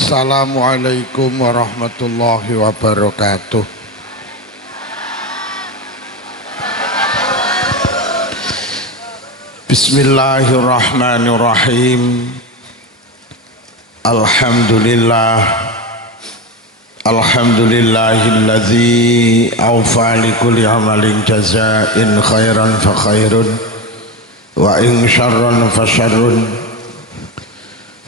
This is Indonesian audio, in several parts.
Assalamualaikum warahmatullahi wabarakatuh. Bismillahirrahmanirrahim. Alhamdulillahilladzi awfa likulli amalin jazain khairan fa khairun wa in syarran fa syarrun.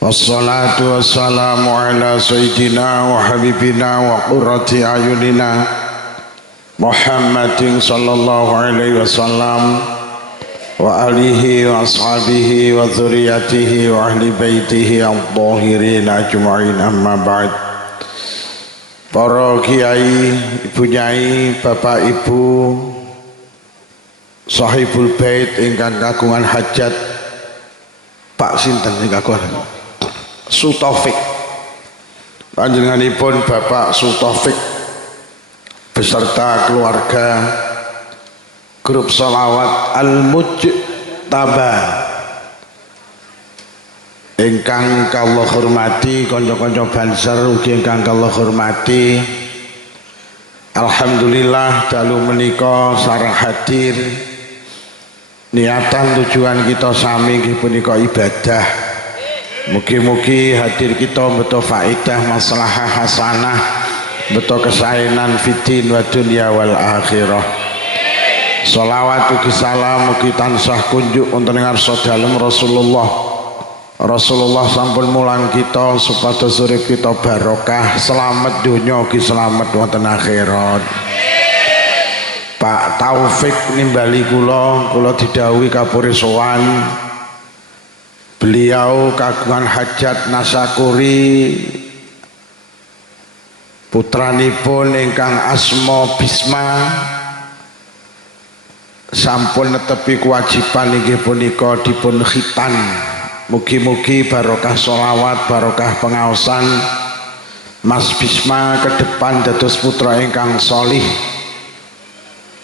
Wassalatu wassalamu ala sayyidina wa habibina wa qurrati ayunina Muhammadin sallallahu alaihi wasallam wa alihi wa ashabihi wa dzurriyyatihi wa ahli baitihi adh-dhahirin ajma'in, amma ba'd. Para kiai, ibu nyai, bapak ibu, sahibul bait ingkang kagungan hajat, Pak sinten ingkang kagungan Sutaufik, panjenenganipun Bapak Sutaufik beserta keluarga grup sholawat Al-Mujtaba ingkang kula hormati, kanca-kanca Banser ugi ingkang kula hormati. Alhamdulillah dalu menika sareng hadir, niatan tujuan kita sami nggih punika ibadah. Mugi-mugi hadir kita beto faidah maslahah hasanah, beto kesaenan fitin wa dunya wal akhirah. Sholawat ugi salam ugi tansah kunjuk wonten ing ngarsa dalem Rasulullah sampun mulang kita supados urip kita barokah, selamat dunya ugi selamat wonten akhirat. Pak Taufik nimbali kula didhawuhi kapuri sowan. Beliau kagungan hajat nasakuri putranipun ingkang asma Bisma sampun netepi kewajiban inggih punika dipun khitan. Mugi-mugi barokah sholawat, barokah pengaosan Mas Bisma ke depan dados putra ingkang solih,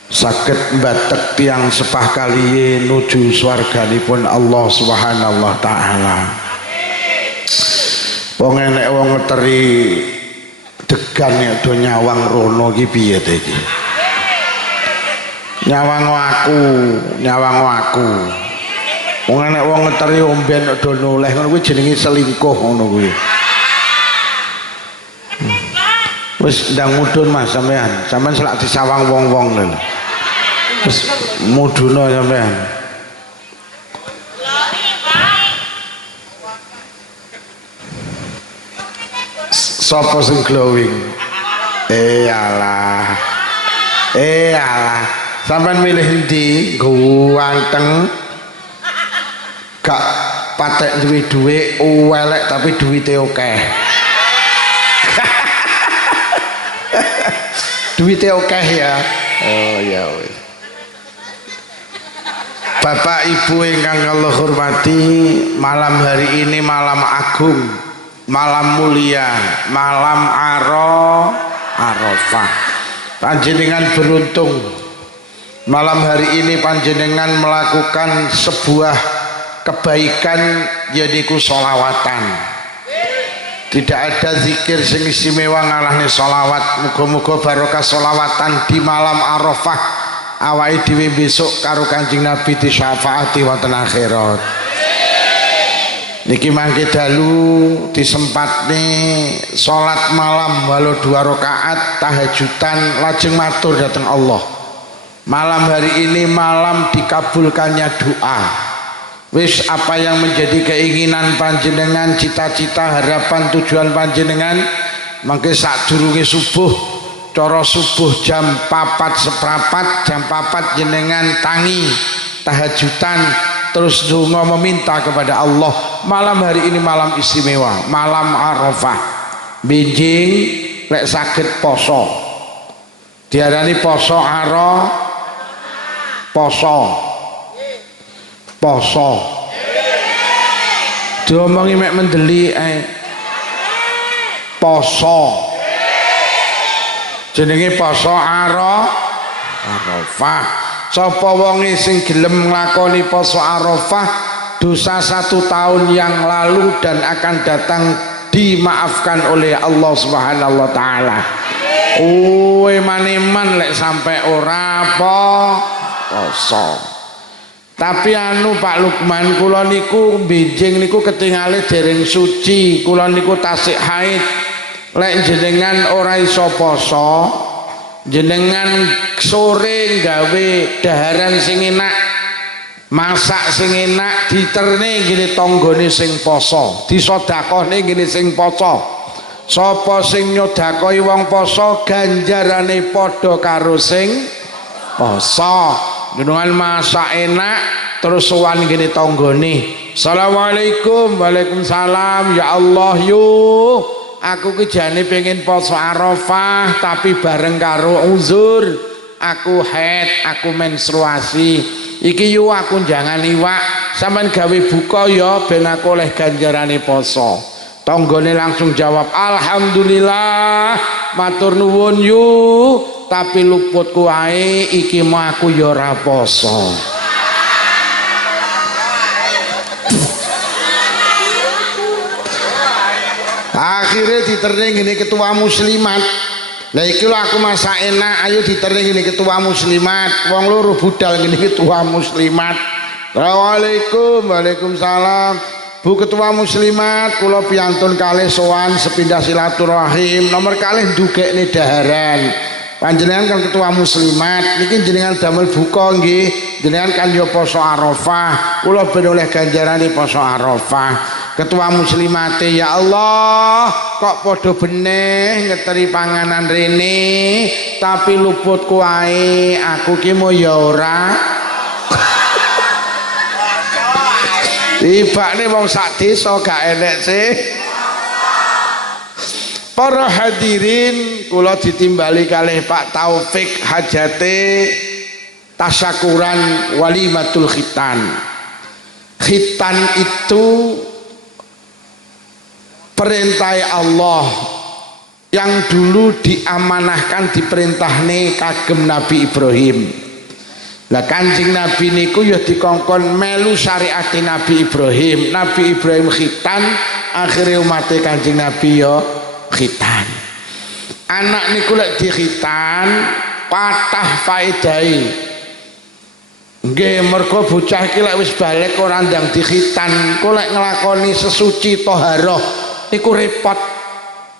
saged mbatek tiang sepah kaliye nuju swarganipun Allah Subhanahu wa taala. Wong enek wong ngeteri degan nek do nyawang rono iki piye to iki? Nyawang aku. Wong enek wong ngeteri omben nek do noleh ngono kuwi jenenge selingkuh ngono kuwi. Wis ndang mudhun Mas sampean selak disawang wong-wong lho. Wis mudhuna sampean. Sapa sing glowing? Alah. Sampean milih endi? Ganteng. Gak patek duwe dhuwit, elek tapi duwite akeh. Duwite akeh ya. Oh ya wis. Bapak Ibu ingkang kula hormati, malam hari ini malam agung, malam mulia, malam Arafah. Panjenengan beruntung. Malam hari ini panjenengan melakukan sebuah kebaikan, yaitu sholawatan. Tidak ada zikir sing istimewa ngalahne sholawat. Muga-muga barokah sholawatan di malam Arafah awake dhewe besok karo Kanjeng Nabi disyafaati wonten akhirat. Niki mangke dalu disempatne salat malam walau 2 rakaat tahajudan lajeng matur dhateng Allah. Malam hari ini malam dikabulkannya doa. Wis apa yang menjadi keinginan panjenengan, cita-cita, harapan, tujuan panjenengan mangke sadurunge subuh, cara subuh jam 4 jam 4 jenengan tangi tahajudan terus donga meminta kepada Allah. Malam hari ini malam istimewa, malam Arafah. Benjing lek saged poso, diarani poso poso diomongi mek mendeli poso jenenge poso Arafah. Sapa wonge sing gelem nglakoni poso Arafah dosa 1 tahun yang lalu dan akan datang dimaafkan oleh Allah Subhanahu wa taala. Eman-eman lek sampai ora poso. Tapi anu Pak Lukman, kula niku benjing niku ketingale dereng suci, kula niku tasik haid. Lek jenengan ora iso poso, jenengan sore gawe daharan sing enak, masak sing enak, diterne ngene tanggane sing poso, disedekahne ngene sing poso. Sapa sing nyodakoi wong poso ganjarane padha karo sing poso. Jenengan masak enak terus sowan ngene tanggane. Assalamualaikum. Waalaikumsalam. Ya Allah yo, aku ki jane pengen poso Arafah tapi bareng karo uzur. Aku haid, aku menstruasi. Iki yo aku jangan iwak. Sampeyan gawe buka ya ben aku oleh ganjarane poso. Tonggone langsung jawab, alhamdulillah, matur nuwun yu, tapi luputku ae iki mau aku ya ora poso. Akhirnya diterning ini ketua muslimat. Lah iki lho aku masak enak, ayo diterning ini ketua muslimat. Wong loro budal ngene ketua muslimat. Assalamualaikum. Waalaikumsalam. Bu ketua muslimat, kula piantun kalih sowan sepindah silaturahim. Nomor kalih ndugekne daharan. Panjenengan kan ketua muslimat, niki jenengan damel buka nggih. Jenengan kan yo poso Arafah. Kula ben oleh ganjarane poso Arafah. Ketua muslimate, ya Allah, kok padha beneh ngeteri panganan rene, tapi luputku ae, aku ki mau ya ora. Tibane wong sak desa gak enek sih. Para hadirin, kula ditimbali kalih Pak Taufik hajate tasyakuran walimatul khitan. Khitan itu perintah Allah yang dulu diamanahkan diperintahne kagem Nabi Ibrahim. Lah Kanjeng Nabi niku ya dikongkon melu syariat Nabi Ibrahim. Nabi Ibrahim khitan, akhirnya umat Kanjeng Nabi ya khitan. Anak niku lek dikhitan patah faedai. Nggih mergo bocah iki lek wis balik ora ndang dikhitan, kok lek nglakoni sesuci thaharah niku repot.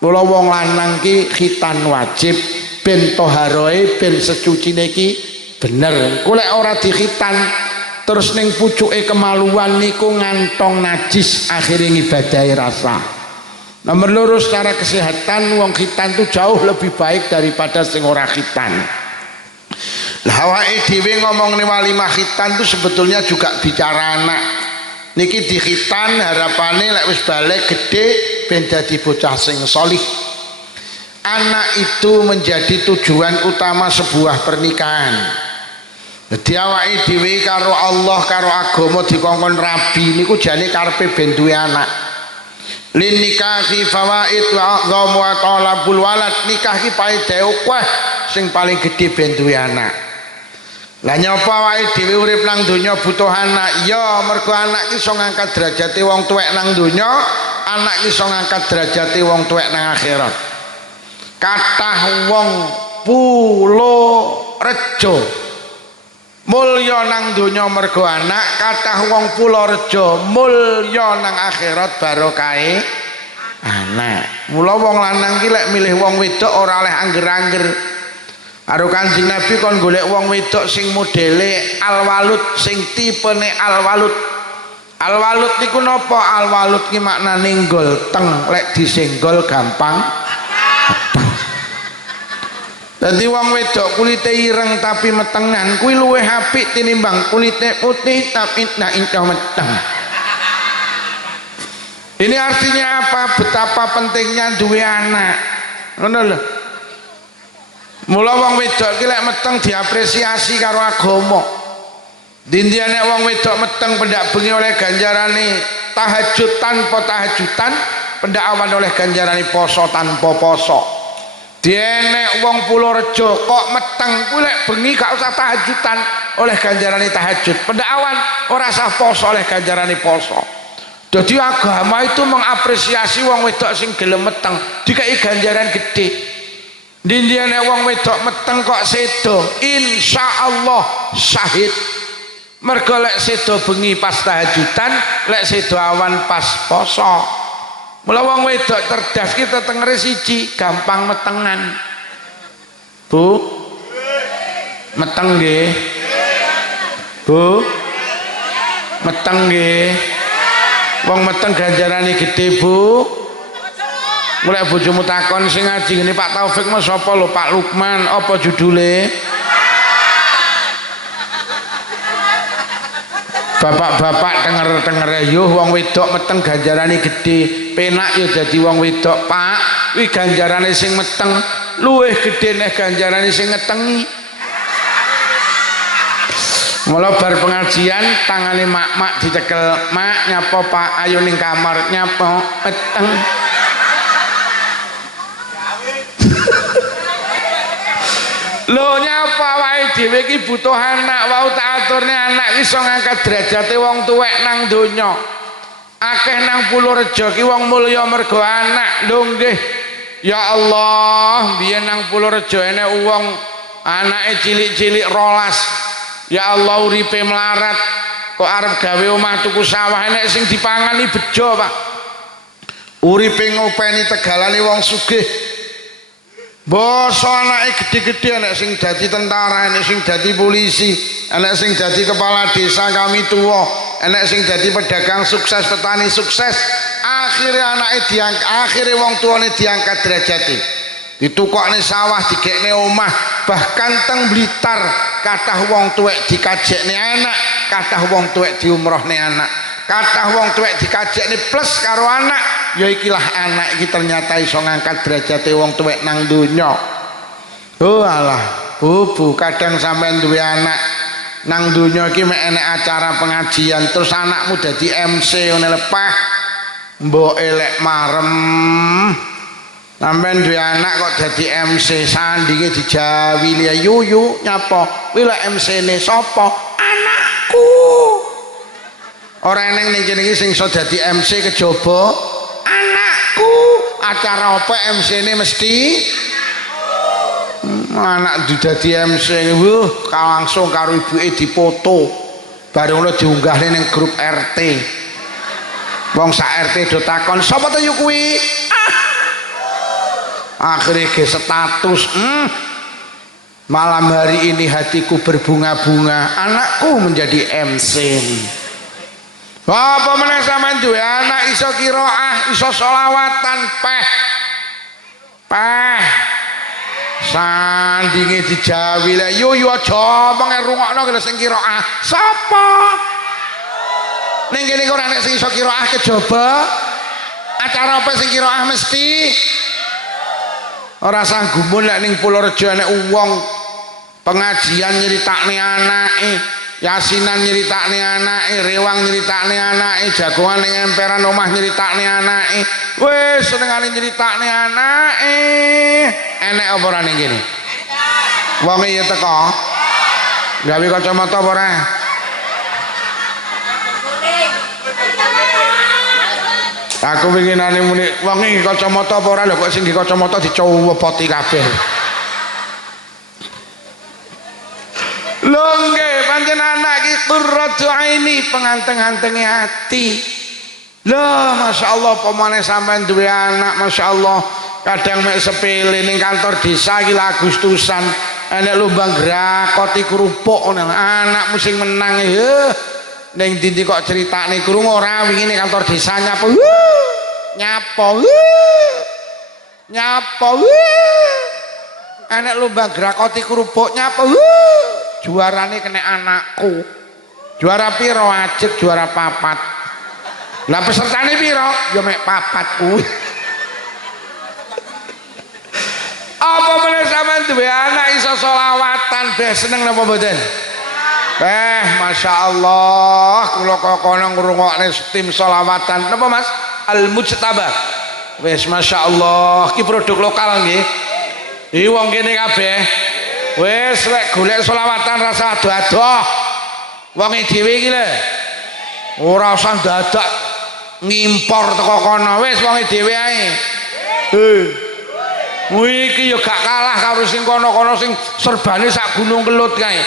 Mula wong lanang ki khitan wajib ben thaharohe ben secucine iki bener. Kulek ora dikhitan terus ning pucuke kemaluan niku ngantong najis, akhirnya ngibadahi rasa. Nomor loro, secara kesehatan wong khitan itu jauh lebih baik daripada sing ora khitan. Lah awake dhewe ngomong walimah khitan itu sebetulnya juga bicara anak. Niki dikhitan harapane lek wis balik gede ben dadi bocah sing sholih. Anak itu menjadi tujuan utama sebuah pernikahan. Dadi awake dhewe karo Allah karo agama dikongkon rabi niku jane karepe ben duwe anak. Lin nikahi fawaid wa a'dham wa talabul walad, nikah ki paedahe akeh sing paling gedhe ben duwe anak. Lah nyapa awake dhewe urip nang donya butuh anak? Ya mergo anak ki iso ngangkat derajate wong tuwek nang donya, anak ki iso ngangkat derajate wong tuwek nang akhirat. Kathah wong pulo rejo mulya nang donya mergo anak, kathah wong Purworejo mulya nang akhirat barokahe anak. Mula wong lanang ki lek milih wong wedok ora oleh angger-angger. Karo Kanjeng Nabi kon golek wong wedok sing modele alwalut, sing tipene alwalut. Alwalut niku napa? Alwalut ki maknane nggolteng, lek disenggol gampang peteng. Dadi wong wedok kulite ireng tapi metengan kuwi luwih apik tinimbang kulite putih tapi nak indah meteng. Ini artinya apa? Betapa pentingnya duwe anak. Ngono lho. Mula wong wedok ki lek meteng diapresiasi karo agama. Dindi nek wong wedok meteng pendak bengi oleh ganjarane tahajud tanpa tahajudan, pendak awan oleh ganjarane poso tanpa poso. Dienek wong Purworejo kok meteng kuwi lek bengi gak usah tahajudan oleh ganjarane tahajud. Pendak awan ora sah poso oleh ganjarane poso. Jadi agama itu mengapresiasi wong wedok sing gelem meteng, dikai ganjaran gede. Dindiane wong wedok meteng kok sedo, insyaallah syahid. Mergo lek sedo bengi pas tahajudan, lek sedo awan pas poso. Mula wong wedok cerdas kita tengere siji, gampang metengan. Bu, meteng nggih. Bu, meteng nggih. Wong meteng ganjarane gede, Bu. Mulai bojomu takon sing ngaji ngene Pak Taufik mas sapa lho Pak Lukman, apa judule? Bapak-bapak denger yo wong wedok meteng ganjarane gede, penak yo dadi wong wedok, Pak. Kuwi ganjarane sing meteng luwih gedhe nek ganjarane sing ngetengi. Mula bar pengajian tangane mak dicekel, "Mak, nyapa Pak? Ayo ning kamar nyapa meteng." Lho nyapa wae dhewe iki butuh anak, wau tak aturne anak iso ngangkat derajate wong tuwek nang donya. Akeh nang Purworejo ki wong mulya mergo anak. Lho nggih. Ya Allah, biyen nang Purworejo enek wong anake cilik-cilik 12. Ya Allah uripe melarat, kok arep gawe omah tuku sawah enek sing dipangani bejo, Pak. Uripe ngopeni tegalane wong sugih. Basa anake gede-gede, enek sing dadi tentara, enek sing dadi polisi, enek sing dadi kepala desa kami tua, enek sing dadi pedagang sukses, petani sukses. Akhirnya anake diangkat, akhirnya wong tuane diangkat derajate. Ditukokne sawah, digekne omah, bahkan teng Blitar kathah wong tuwek dikajekne anak, kathah wong tuwek diumrohne anak, kathah wong tuwek dikajekne plus karo anak. Ya ikilah anak iki ternyata iso ngangkat derajate wong tuwek nang donya. Oh alah, Bu, kadang sampean duwe anak nang donya iki mek enek acara pengajian terus anakmu dadi MC ngene lepah. Mbok elek marem. Sampeyan duwe anak kok dadi MC, sandinge dijawi liya yuyu nyapa? Kuwi lek MC-ne sapa? Anakku. Ora eneng ning kene iki sing iso dadi MC kejaba anakku. Acara apa MC-ne mesti anak dadi MC. Langsung karo ibuke dipoto. Bareng lo diunggahne ning grup RT. Wong sak RT do takon, "Sapa to yu kuwi?" Akhirnya ke status, malam hari ini hatiku berbunga-bunga, anakku menjadi MC. Apa meneh sampean duwe anak iso qiraah, iso sholawatan, peh sandinge dijawi lek yo aja meng rungokno lho sing qiraah. Sapa? Ning kene ora nek sing iso qiraah kejaba. Acara apa sing qiraah mesti ora sanggumun lek ning Purworejo nek wong pengajian nyeritakne anake, yasinan nyeritakne anake, rewang nyeritakne anake, jagongan ning emperan omah nyeritakne anake. Wis senengane nyeritakne anake. Enek apa ora ning kene? Wong iki teko. Gawe kacamata apa ora? Aku winginane muni wong iki kacamata apa ora lho kok sing di kacamata dicowopoti kabeh. Lho nggih pancen anak iki qurratu aini, penganteng-antenge ati. Lho masyaallah pemane sampean duwe anak masyaallah kadang mek sepele ning kantor desa iki Agustusan enek lomba grakoti kerupuk ngono anakmu sing menang ning ndi kok critakne krungu ora wingi ning kantor desa nyapa enek lomba grakoti kerupuk nyapa juarane kena anakku. Juara piro? Ajeg juara 4. Lah pesertane piro? Ya mek 4 kuwi. Apa meneh sampean duwe anak iso selawatan beh seneng napa mboten? Masya Allah, kula kok kono ngrungokne tim selawatan napa Mas? Al Mujtaba. Wis Masya Allah, ki produk lokal nggih. Iki wong kene kabeh. Wis lek golek selawatan rasa ado-ado. Wong dhewe iki lho. Ora usah dadak ngimpor teko kono wis wong dhewe ae. Iki ya gak kalah karo sing kono-kono sing serbane sak gunung kelut kae.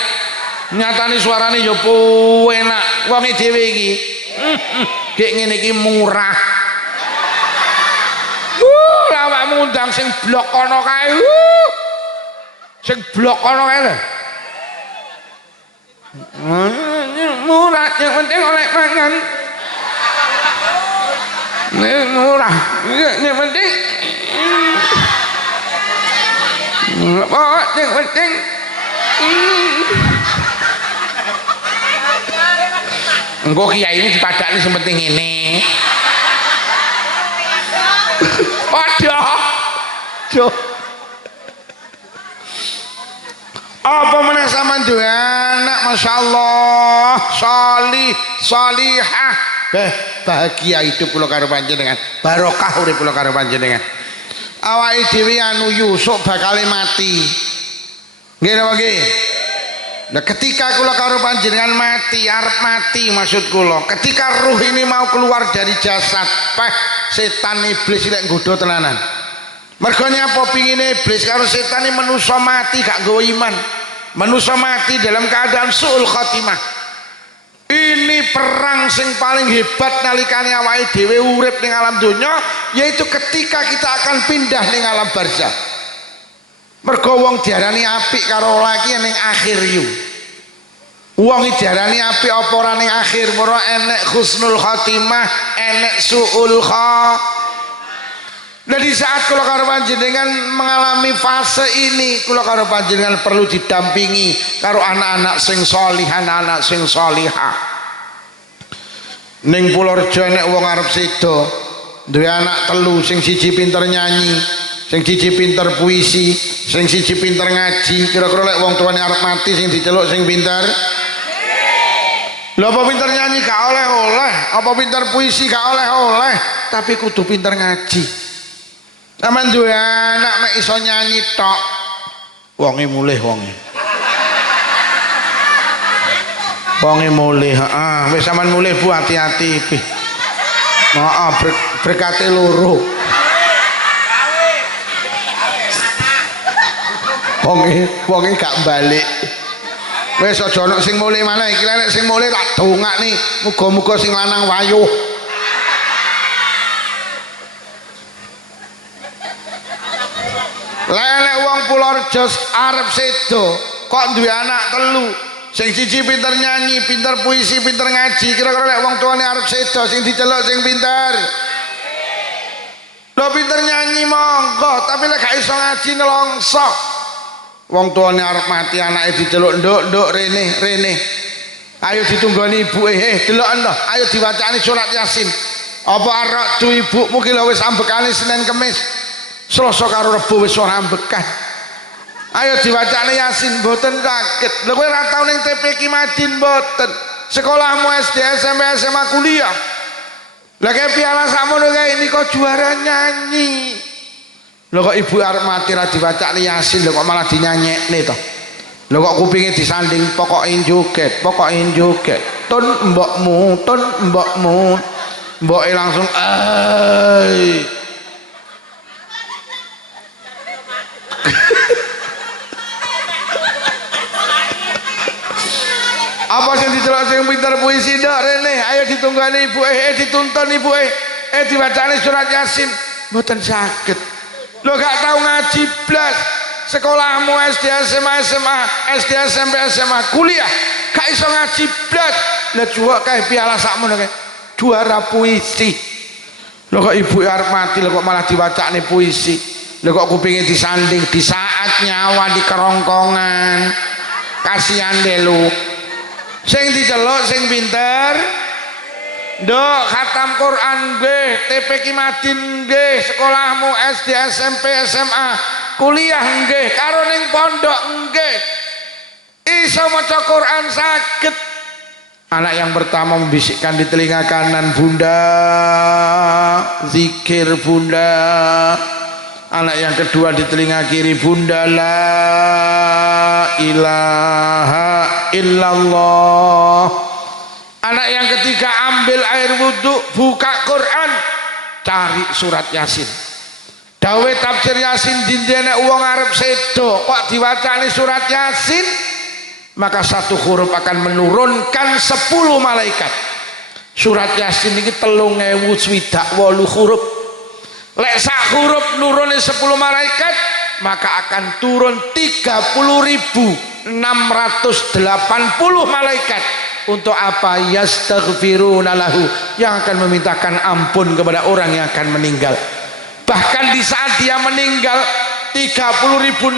Nyatane suarane ya enak wong dhewe iki. Gek ngene iki murah. Awakmu ngundang sing blok kono kae. Sing blok kono kae lho. Murah yang penting oleh mangan. Murah yang penting yang penting engko kiai ini dipadakne sing penting ini. Waduh. Apa meneh sampean duwe anak masyaallah salih salihah bahagia hidup kula karo panjenengan barokah urip kula karo panjenengan. Awake dhewe anu Yusuf bakal mati nggih napa nggih. Nah ketika kula karo panjenengan mati arep mati maksud kula ketika ruh ini mau keluar dari jasad setan iblis lek nggodha tenanan. Mergane apa pingine iblis karo setan ini manusa mati gak nggawa iman. Manusa mati dalam keadaan suul khotimah. Ini perang sing paling hebat nalikane awake dhewe urip ning alam donya yaitu ketika kita akan pindah ning alam barzah. Mergo wong diarani apik karo laki ning akhir yu. Wong diarani apik apa ora ning akhir moro enek husnul khotimah, enek suul khotimah. Nah di saat kula karo panjenengan mengalami fase ini kula karo panjenengan perlu didampingi karo anak-anak sing solihan, anak sing solihah. Ning Purworejo enek wong arep sedo duwe anak telu, sing siji pinter nyanyi, sing siji pinter puisi, sing siji pinter ngaji. Kira-kira lek wong tuane arep mati sing diceluk sing pinter? Lho apa pinter nyanyi gak oleh-oleh, apa pinter puisi gak oleh-oleh, tapi kudu pinter ngaji. Aman duwe anak mek iso nyanyi tok wonge mulih wonge mulih wis sampean mulih Bu hati-hati berkate loro wonge gak balik wis aja ana sing mulih maneh iki lek sing mulih tak dongakne muga-muga sing lanang wayuh. Lelek wong Purworejo arep sedo kok duwe anak telu, sing siji pinter nyanyi, pinter puisi, pinter ngaji. Kira-kira lek wong tuane arep sedo sing diceluk sing pinter? Lho pinter nyanyi monggo, tapi lek gak iso ngaji nelongso. Wong tuane arep mati anake diceluk, "Nduk, rene. Ayo ditunggoni ibuke, deloken to. Ayo diwacani surat Yasin." Apa arek tu ibumu ki lho wis ambekane Senin Kamis. Selasa karo Rebo wis ora ambekan. Ayo diwacane Yasin mboten sakit. Lha kowe ora tau ning TP Ki Madin mboten. Sekolahmu SD, SMP, SMA, kuliah. Lah kayak piala sakmono kae nika juara nyanyi. Lho kok ibu arep mati ra diwacane Yasin lho kok malah dinyanyekne to. Lho kok kupinge disanding pokoke joget. Tun mbokmu. Mboke langsung apa sing diceluk sing pinter puisi ndak rene ayo ditunggani ibuke dituntun ibuke diwacane surat Yasin mboten saged lho gak tau ngaji blas sekolahmu SD SMA SD SMP SMA kuliah gak iso ngaji blas lha juwak kae piala sakmono kae juara puisi lho kok ibuke arep mati lho kok malah diwacane puisi lho kok kupingin disanding di saat nyawa di kerongkongan kasihan deh lu sing diceluk sing pinter nduk khatam Quran nggih TP Ki Madin nggih sekolahmu SD SMP SMA kuliah nggih karo ning pondok nggih iso maca Quran saged. Anak yang pertama membisikkan di telinga kanan, "Bunda, zikir Bunda." Anak yang kedua di telinga kiri, "Bunda, la ilaha illallah." Anak yang ketiga, ambil air wudhu, buka Quran, cari surat Yasin. Dawe tafsir Yasin dindene wong arep sedo kok diwacani surat Yasin, maka satu huruf akan menurunkan 10 malaikat. Surat Yasin ini 3028 huruf. Lek sak huruf nurune 10 malaikat, maka akan turun 30.680 malaikat. Untuk apa? Yastaghfiruna lahu, yang akan memintakan ampun kepada orang yang akan meninggal. Bahkan di saat dia meninggal, 30.680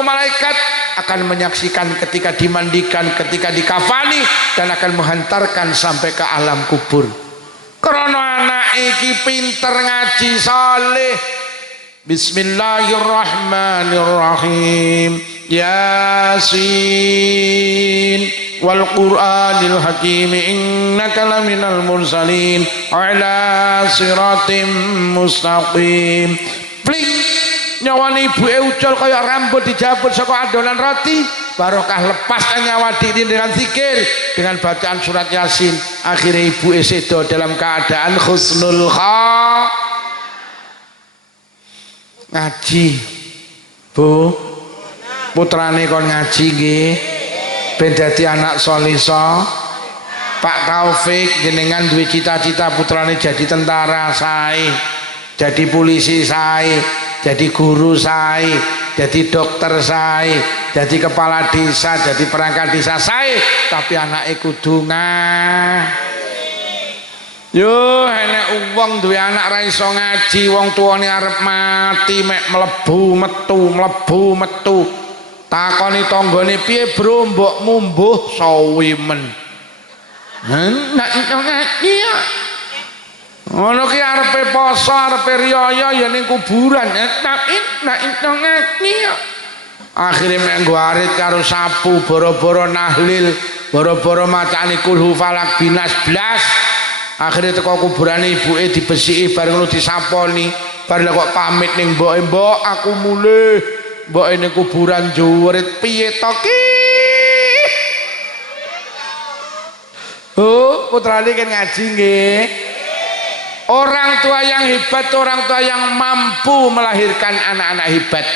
malaikat akan menyaksikan ketika dimandikan, ketika dikafani, dan akan menghantarkan sampai ke alam kubur. Karena anak iki pinter ngaji saleh. Bismillahirrahmanirrahim. Yasin wal Qur'anil Hakim, innaka laminal mursalin ala siratim mustaqim. Pling, nyawani ibuke ucul kaya rambut dijabut saka adonan roti. Barokah lepas nyawa diri dengan zikir, dengan bacaan surat Yasin. Akhirnya ibuke sedo dalam keadaan husnul ngaji. Bu, putrane kon ngaji nggih, ben dadi anak solihso. Pak Taufik jenengan duwe cita-cita putrane jadi tentara sae, jadi polisi sae, jadi guru sae, jadi dokter sae, jadi kepala desa, jadi perangkat desa sae, tapi anake kudu yo enek wong duwe anak ra iso ngaji, wong tuane arep mati mek mlebu metu. Takoni tanggane piye, Bro? Mbokmu mbuh sawimen. Nek ngaji ya. Ngono ki arepe poso, arepe riyaya ya ning kuburan. Tapi nek ngaji ya. Akhire mek nggo arit karo sapu, boro-boro nahlil, boro-boro macane kulhu falak binas blas. Akhirnya teko kuburane ibuke dibesiki bareng ngono disaponi, bareng kok pamit ning mboke, "Mbok, aku mulih." Mboke ning kuburan jurit, "Piye to ki?" Oh, putrane kan ngaji nggih. Orang tua yang hebat, orang tua yang mampu melahirkan anak-anak hebat.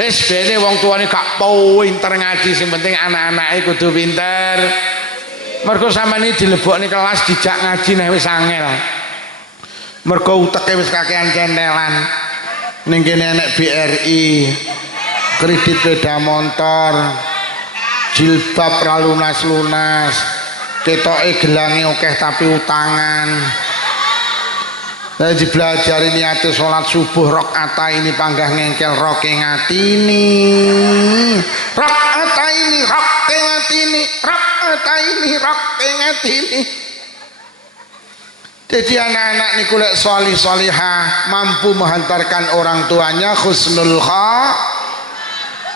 Wis bene wong tuane gak pinter ngaji, sing penting anak-anake kudu pinter. Mergo sampeyan iki dilebokne kelas dijak ngaji nek wis angel. Mergo uteke wis kakean centelan. Ning kene enek BRI, kredit sepeda motor, jilbab ra lunas-lunas, ketoke gelange akeh tapi utangan. Lah dipelajari niate salat subuh rakaat ini panggah ngengkel roke ngatini. Rakaat ini roke ngatini, rakaat ini roke ngatini. Jadi anak-anak niku lek sholih-sholihah mampu menghantarkan orang tuanya husnul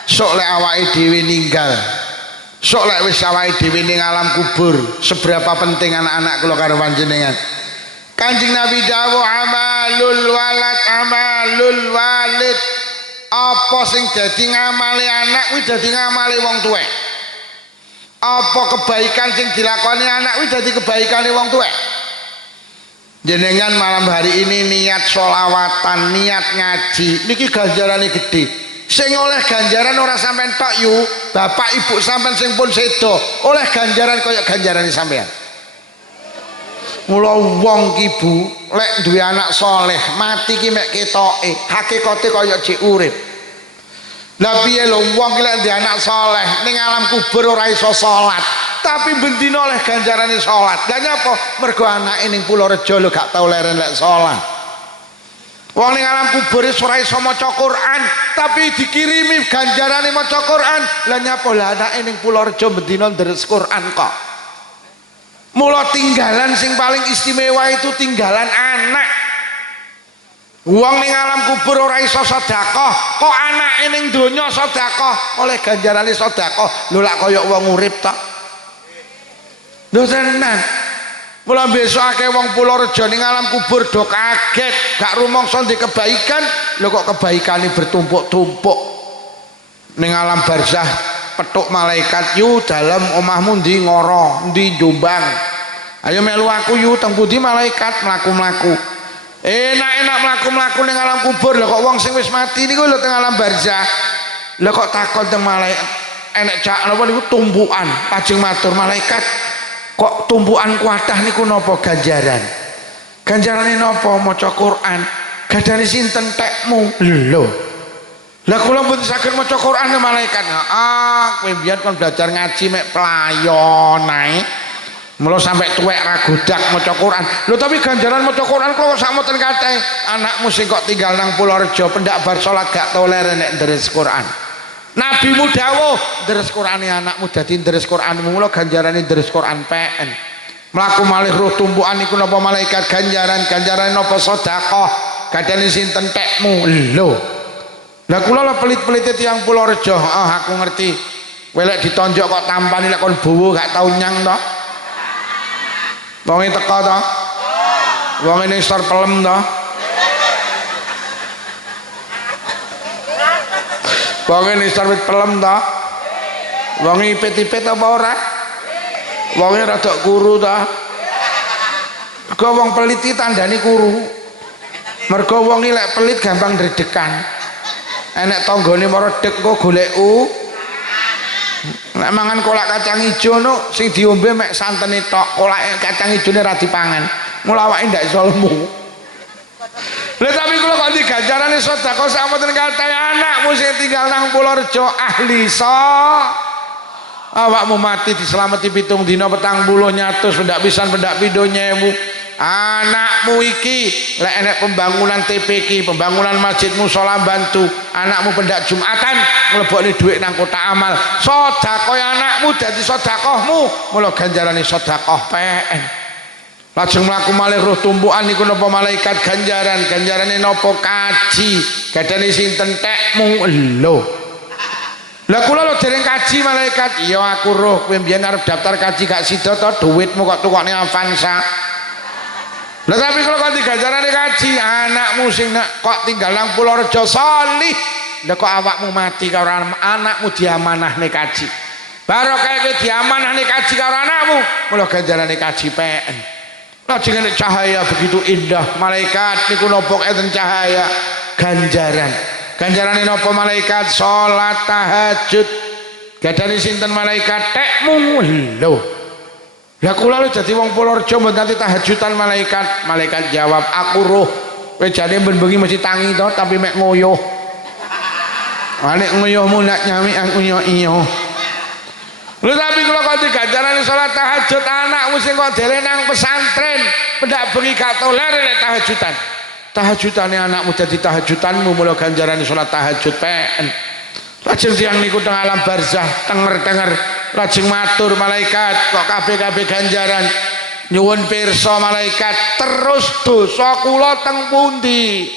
sok lek awake dhewe ninggal. Sok lek wis awake dhewe ning alam kubur, seberapa penting anak-anak kula karo panjenengan. Kanjeng Nabi dawuh amalul walid. Apa sing dadi ngamali anak kuwi dadi ngamali wong tuwek. Apa kebaikan sing dilakoni anak kuwi dadi kebaikane wong tuwek. Jenengan malam hari ini niat sholawatan, niat ngaji, niki ganjarane gede. Sing oleh ganjaran ora sampean tok yu, bapak ibu sampean sing pun sedo, oleh ganjaran kaya ganjarane sampean. Mula wong ki Bu lek duwe anak soleh mati ki mek ketoke, hakikate kaya jek urip. Lah piye lho wong ki lek duwe anak soleh ning alam kubur ora iso salat, tapi bendina oleh ganjarane salat. Lah nyapa? Mergo anake ning Purworejo lho gak tau leren lek salat. Wong ning alam kubur ora iso maca Quran, tapi dikirimi ganjarane maca Quran. Lah nyapa? Lah anake ning Purworejo bendina deres Quran kok. Mula tinggalan sing paling istimewa itu tinggalan anak. Wong ning alam kubur ora iso sedekah, kok anake ning donya sedekah, oleh ganjarane sedekah. Lho lak kaya wong urip tok. Lho tenan. Mula besok akeh wong Purworejo ning alam kubur do kaget, gak rumangsa ndek kebaikan, lho kok kebaikane bertumpuk-tumpuk. Ning alam barzah petuk malaikat yu dalam omahmu ndi Ngoro, ndi Jombang. Ayo melu aku yu teng pundi malaikat mlaku-mlaku. Enak-enak mlaku-mlaku ning alam kubur. Lho kok wong sing wis mati niku lho teng alam barzah. Lho kok takon teng malaikat enek cak napa niku tumpukan. Lajeng matur malaikat, kok tumpukan kuatah niku napa ganjaran? Ganjarane napa? Maca Quran. Gadane sinten tekmu? Lho. Lah kula mboten saged maca Quran malaikat. Ah, kowe biyen kon belajar ngaji mek playon ae. Mula sampai tuwek ra godak maca Quran. Lho tapi ganjaran maca Quran kok sakmoten kathah. Anakmu sing kok tinggal nang Purworejo pendak bar salat gak toler nek deres Quran. Nabimu dawuh, deres Qurane anakmu dadi deres Quranmu. Mula ganjarane deres Quran PN. Mlaku malih roh tumpukan iku napa malaikat ganjaran napa sedekah. Gadane sinten tekmu? Lho. Lah kula lho pelit-pelite tiyang Purworejo. Aku ngerti. Welek ditonjok kok tampani lek kon bowo gak tau nyang to. Wonge teko to? Wonge ning sor pelem to? Wonge ning sor wit pelem to? Wonge ipit-ipit apa ora? Wonge rada kuru to? Mergo wong pelit iki tandane kuru. Mergo wong iki lek pelit gampang dredekan. Enek tanggane maredeg kok golek nek mangan kolak kacang ijo no sing diombe mek santene tok, kolak kacang ijone ra dipangan. Mula awake ndak iso lemu. Lha tapi kula kok diganjarane sedekah sampun kathah anakmu sing tinggal nang Purworejo ahli awakmu mati diselamati 7 dina 40 nyatus pendak pisan pendak pindho nyewu. Anakmu iki lek enek pembangunan TPK, pembangunan masjid musala bantu, anakmu pendak Jumatan mlebokne dhuwit nang kotak amal. Sedekah anakmu dadi sedekahmu, mula ganjarane sedekah PN. Lajeng mlaku malih roh tumpukan niku napa malaikat ganjarane napa kaji. Gadane sinten tekmu? Lho. Lah kula lho dereng kaji malaikat. Iya aku roh kowe mbiyen arep daftar kaji gak sida to dhuwitmu kok tukokne Avanza. Lah tapi kalau kok diganjarane kaji anakmu sing kok tinggal nang Purworejo salih, lha kok awakmu mati karo anakmu diamanahne kaji. Barokah kowe diamanahne kaji karo anakmu, mula ganjarane kaji PN. Lajeng nek cahaya begitu indah, malaikat niku napa enten cahaya ganjaran. Ganjarane napa malaikat? Salat tahajud. Gadane sinten malaikat? Tekmu. Lho. Ya kula lu dadi wong Purworejo mbok nanti tahajudan malaikat. Malaikat jawab, aku roh. Kowe jane ben bengi mesti tangi to tapi mek ngoyoh. Nek ngoyohmu nak nyami aku iyo. Lho tapi kula kok diganjarane salat tahajud anakmu sing kok dele nang pesantren, pendak bengi gak toler nek tahajudan. Tahajudane anakmu dadi tahajudanmu mula ganjarane salat tahajud PN. Lajeng tiyang niku teng alam barzah tenger-tenger lajeng matur malaikat kok kabeh-kabeh ganjaran nyuwun pirsa malaikat terus dosa kula teng pundi?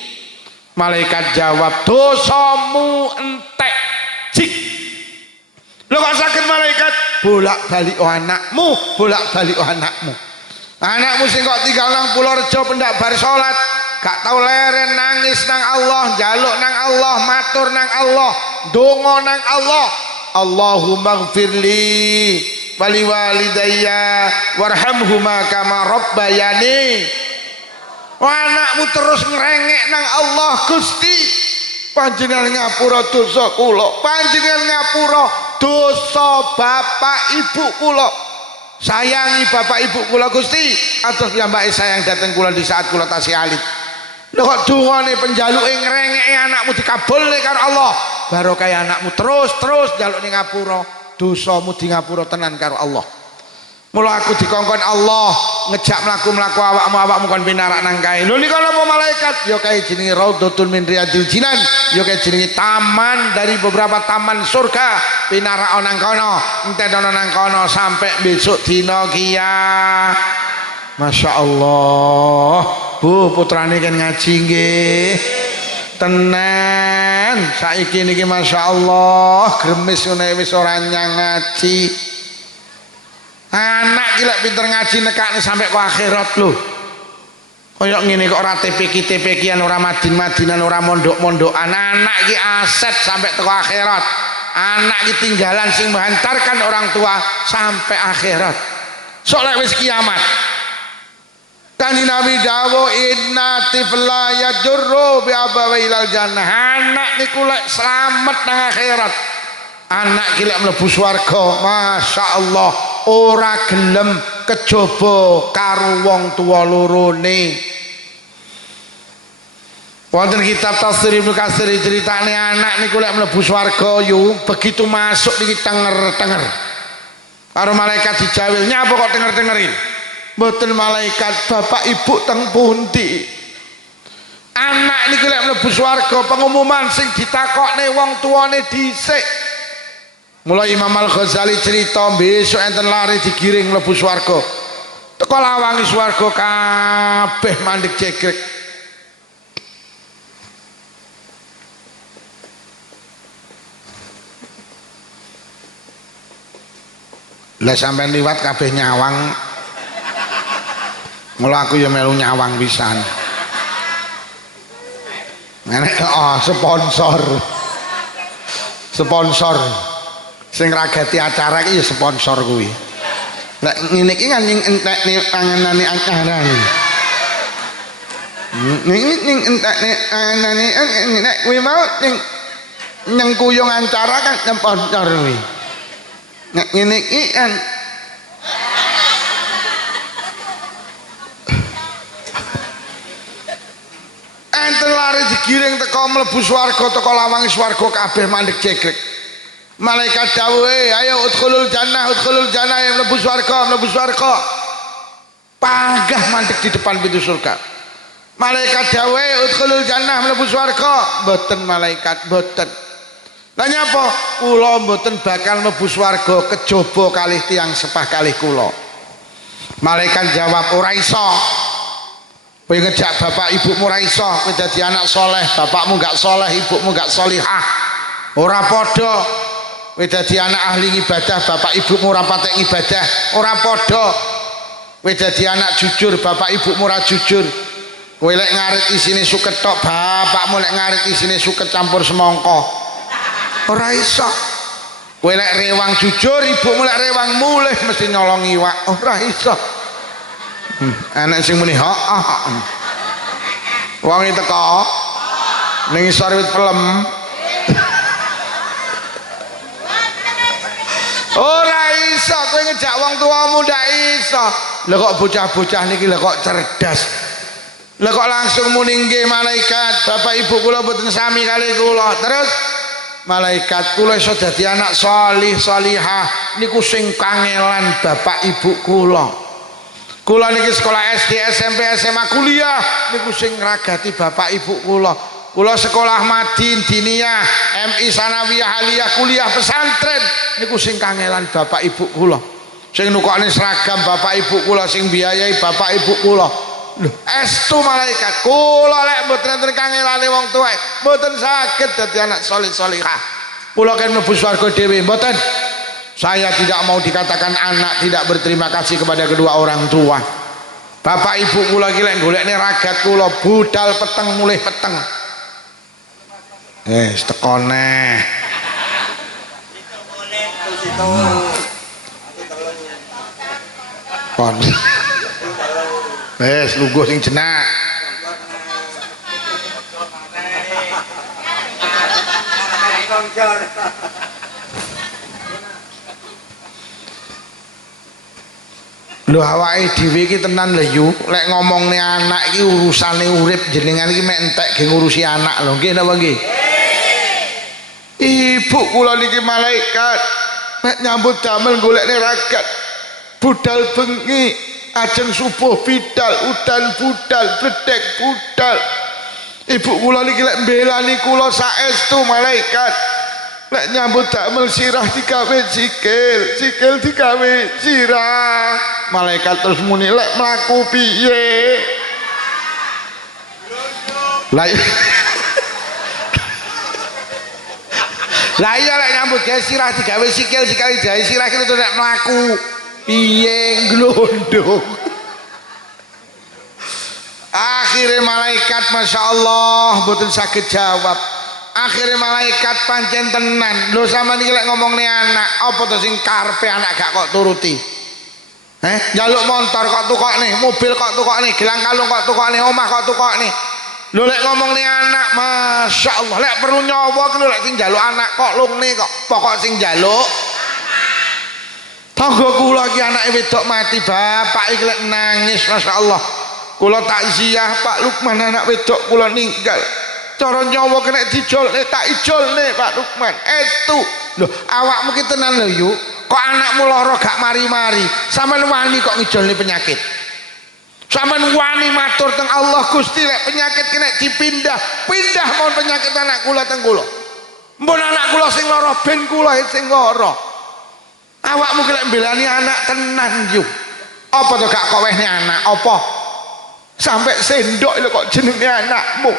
Malaikat jawab dosamu entek jik. Lho kok sakit malaikat? Bolak-balik anakmu, bolak-balik anakmu. Anakmu sing kok tinggal nang Purworejo pendak bar salat gak tau leren nangis nang Allah, njaluk nang Allah, matur nang Allah, donga nang Allah. Allahumma gfirli wali walidayya warhamhuma kama rabbayani. Anakmu terus ngerengek nang Allah, Gusti panjenengan ngapura dosa kula, panjenengan ngapura dosa bapak ibu kula. Sayangi bapak ibu kula Gusti, atus piyambake sayang dateng kula di saat kula tasih alit. Lho kok dungane penjaluke ngrengeke anakmu dikabulne karo Allah. Barokah anakmu terus njaluk ning ngapura, dosamu di ngapura tenan karo Allah. Mula aku dikongkon Allah ngejak mlaku-mlaku awakmu kon pinarak nang kae. Lho niku napa malaikat? Ya kae jenenge Raudhatun min Riyadil Jinan, ya kae jenenge taman dari beberapa taman surga. Pinarak nang kono, entedono nang kono sampai besok dina kiamat. Masya Allah, Bu putrane kan ngaji nggih. Tenan, saiki niki Masya Allah, gremis ngene wis ora nyang ngaji. Anak ki lek pinter ngaji nekakne sampai ke akhirat lho. Kaya ngene kok ora TPK-TPK-an, ora madin-madinan, ora mondok-mondokan. Anak ki aset sampai teko akhirat. Anak ki tinggalan sing menghantarkan orang tua sampai akhirat. Sok lek wis kiamat, Kanjeng Nabi dawuh inna tifla yajurru bi abawi ilal jannah. Anak niku lek slamet nang akhirat. Anak ki lek mlebu swarga, masyaallah ora gelem kejaba karo wong tuwa lorone. Wonten kitab Tafsir Ibnu Katsir ceritane anak niku lek mlebu swarga yo begitu masuk niki tenger-tenger. Karo malaikat dijawil, "Nyapa kok tenger-tengerin?" Mboten malaikat, "Bapak Ibu teng pundi?" Anak niki lek mlebu swarga pengumuman sing ditakokne wong tuane dhisik. Mulai Imam Al-Ghazali cerita besok enten lari digiring mlebu swarga. Teko lawangi swarga kabeh mandek cekrek. Lah sampean liwat kabeh nyawang. Mula aku ya melu nyawang pisan. Nek sponsor. Sponsor. Sing ragati acara iki ya sponsor kuwi. Nek ngene iki kan ning entekne panganane acara. Ning entekne panganane nek kuwi mau ning kuyung acara kan sponsor kuwi. Nek ngene iki kan enten lari digiring teko mlebu swarga teko lawangi swarga kabeh mandek cekrek. Malaikat dawuh, "Ayo udkhulul jannah, ya mlebu swarga." Panggah mandek di depan pintu surga. Malaikat dawuh, "Udkhulul jannah, mlebu swarga." Mboten malaikat, mboten. Lah nyapa? Kula mboten bakal mlebu swarga kejaba kalih tiyang sepah kalih kula. Malaikat jawab, "Ora iso. Kowe ngejak bapak ibumu ora iso, kowe dadi anak soleh, bapakmu gak soleh, ibumu gak solihah. Ora padha. Kowe dadi anak ahli ibadah, bapak ibumu ora patek ibadah, ora padha. Kowe dadi anak jujur, bapak ibumu ora jujur. Kowe lek ngarit isine suket tok, bapakmu lek ngarit isine suket campur semangka. Ora iso. Kowe lek rewang jujur, ibumu lek rewang mulih mesti nyolong iwak. Ora iso. Anak sing muni wong iki teko ning isor wit pelem. Ora iso kowe ngejak wong tuamu ndak iso. Lha kok bocah-bocah niki lha kok cerdas. Lha kok langsung muni nggih malaikat, bapak ibu kula mboten sami kali kula. Terus malaikat kula iso dadi anak salih salihah niku sing kangelan bapak ibu kula. Kula niki sekolah SD, SMP, SMA, kuliah niku sing ngragati bapak ibu kula. Kula sekolah Madin, Diniyah, MI Sanawiyah, Aliyah, kuliah pesantren niku sing kangelan bapak ibu kula. Sing nukokne seragam bapak ibu kula, sing biayai bapak ibu kula. Lho, estu malaikat kula lek mboten enten kangelane wong tuwa, mboten saged dadi anak saleh salihah. Kula kan mlebu swarga dhewe mboten. Saya tidak mau dikatakan anak tidak berterima kasih kepada kedua orang tua. Bapak ibu kula iki lek golekne ragat kula budal peteng mulih peteng. Tekone. Pon. Lungguh sing jenak. Lho awake dhewe iki tenan lho yu, lek ngomongne anak iki urusane urip jenengan iki mek entek ge ngurusi anak lho, nggih napa nggih? Ibu kula niki malaikat mek nyambut damel golekne ragat. Budal bengi, ajeng subuh bidal, udan budal, bledek budal. Ibu kula niki lek mbelani kula saestu malaikat. Lek nyambut damel sirah digawe sikil, sikil digawe sirah. Malaikat terus muni lek mlaku piye? Lah iya lek nyambut gawe sirah digawe sikil, sikil digawe sirah itu lek mlaku piye glondong. Akhirnya malaikat Masya Allah mboten saged jawab. Akhirnya malaikat pancen tenan. Lho sama niki lek ngomongne anak, apa to sing karepe anak gak kok turuti? Njaluk motor kok tukokne, mobil kok tukokne, gelang kalung kok tukokne, omah kok tukokne. Lho lek ngomongne anak, masyaallah, lek perlu nyawa ki lek sing njaluk anak kok lungne kok. Pokok sing njaluk tangga kula ki anake wedok mati, bapak iki lek nangis masyaallah. Kula takziah Pak Lukman anak wedok kula ninggal. Cara nyawa kena dijolne tak ijolne Pak Lukman. Etu. Lho, awakmu ki tenan lho yuk. Kok anakmu lara gak mari-mari, sampean wani kok ngijolne penyakit. Sampean wani matur teng Allah, Gusti lek penyakit kena dipindah, pindah mon penyakit anak kula teng kula. Mbon anak kula sing lara ben kula sing lara. Awakmu ki lek mbelani anak tenan yuk. Apa to gak kok wehne anak? Apa? Sampai sendok lho kok jenenge anakmu.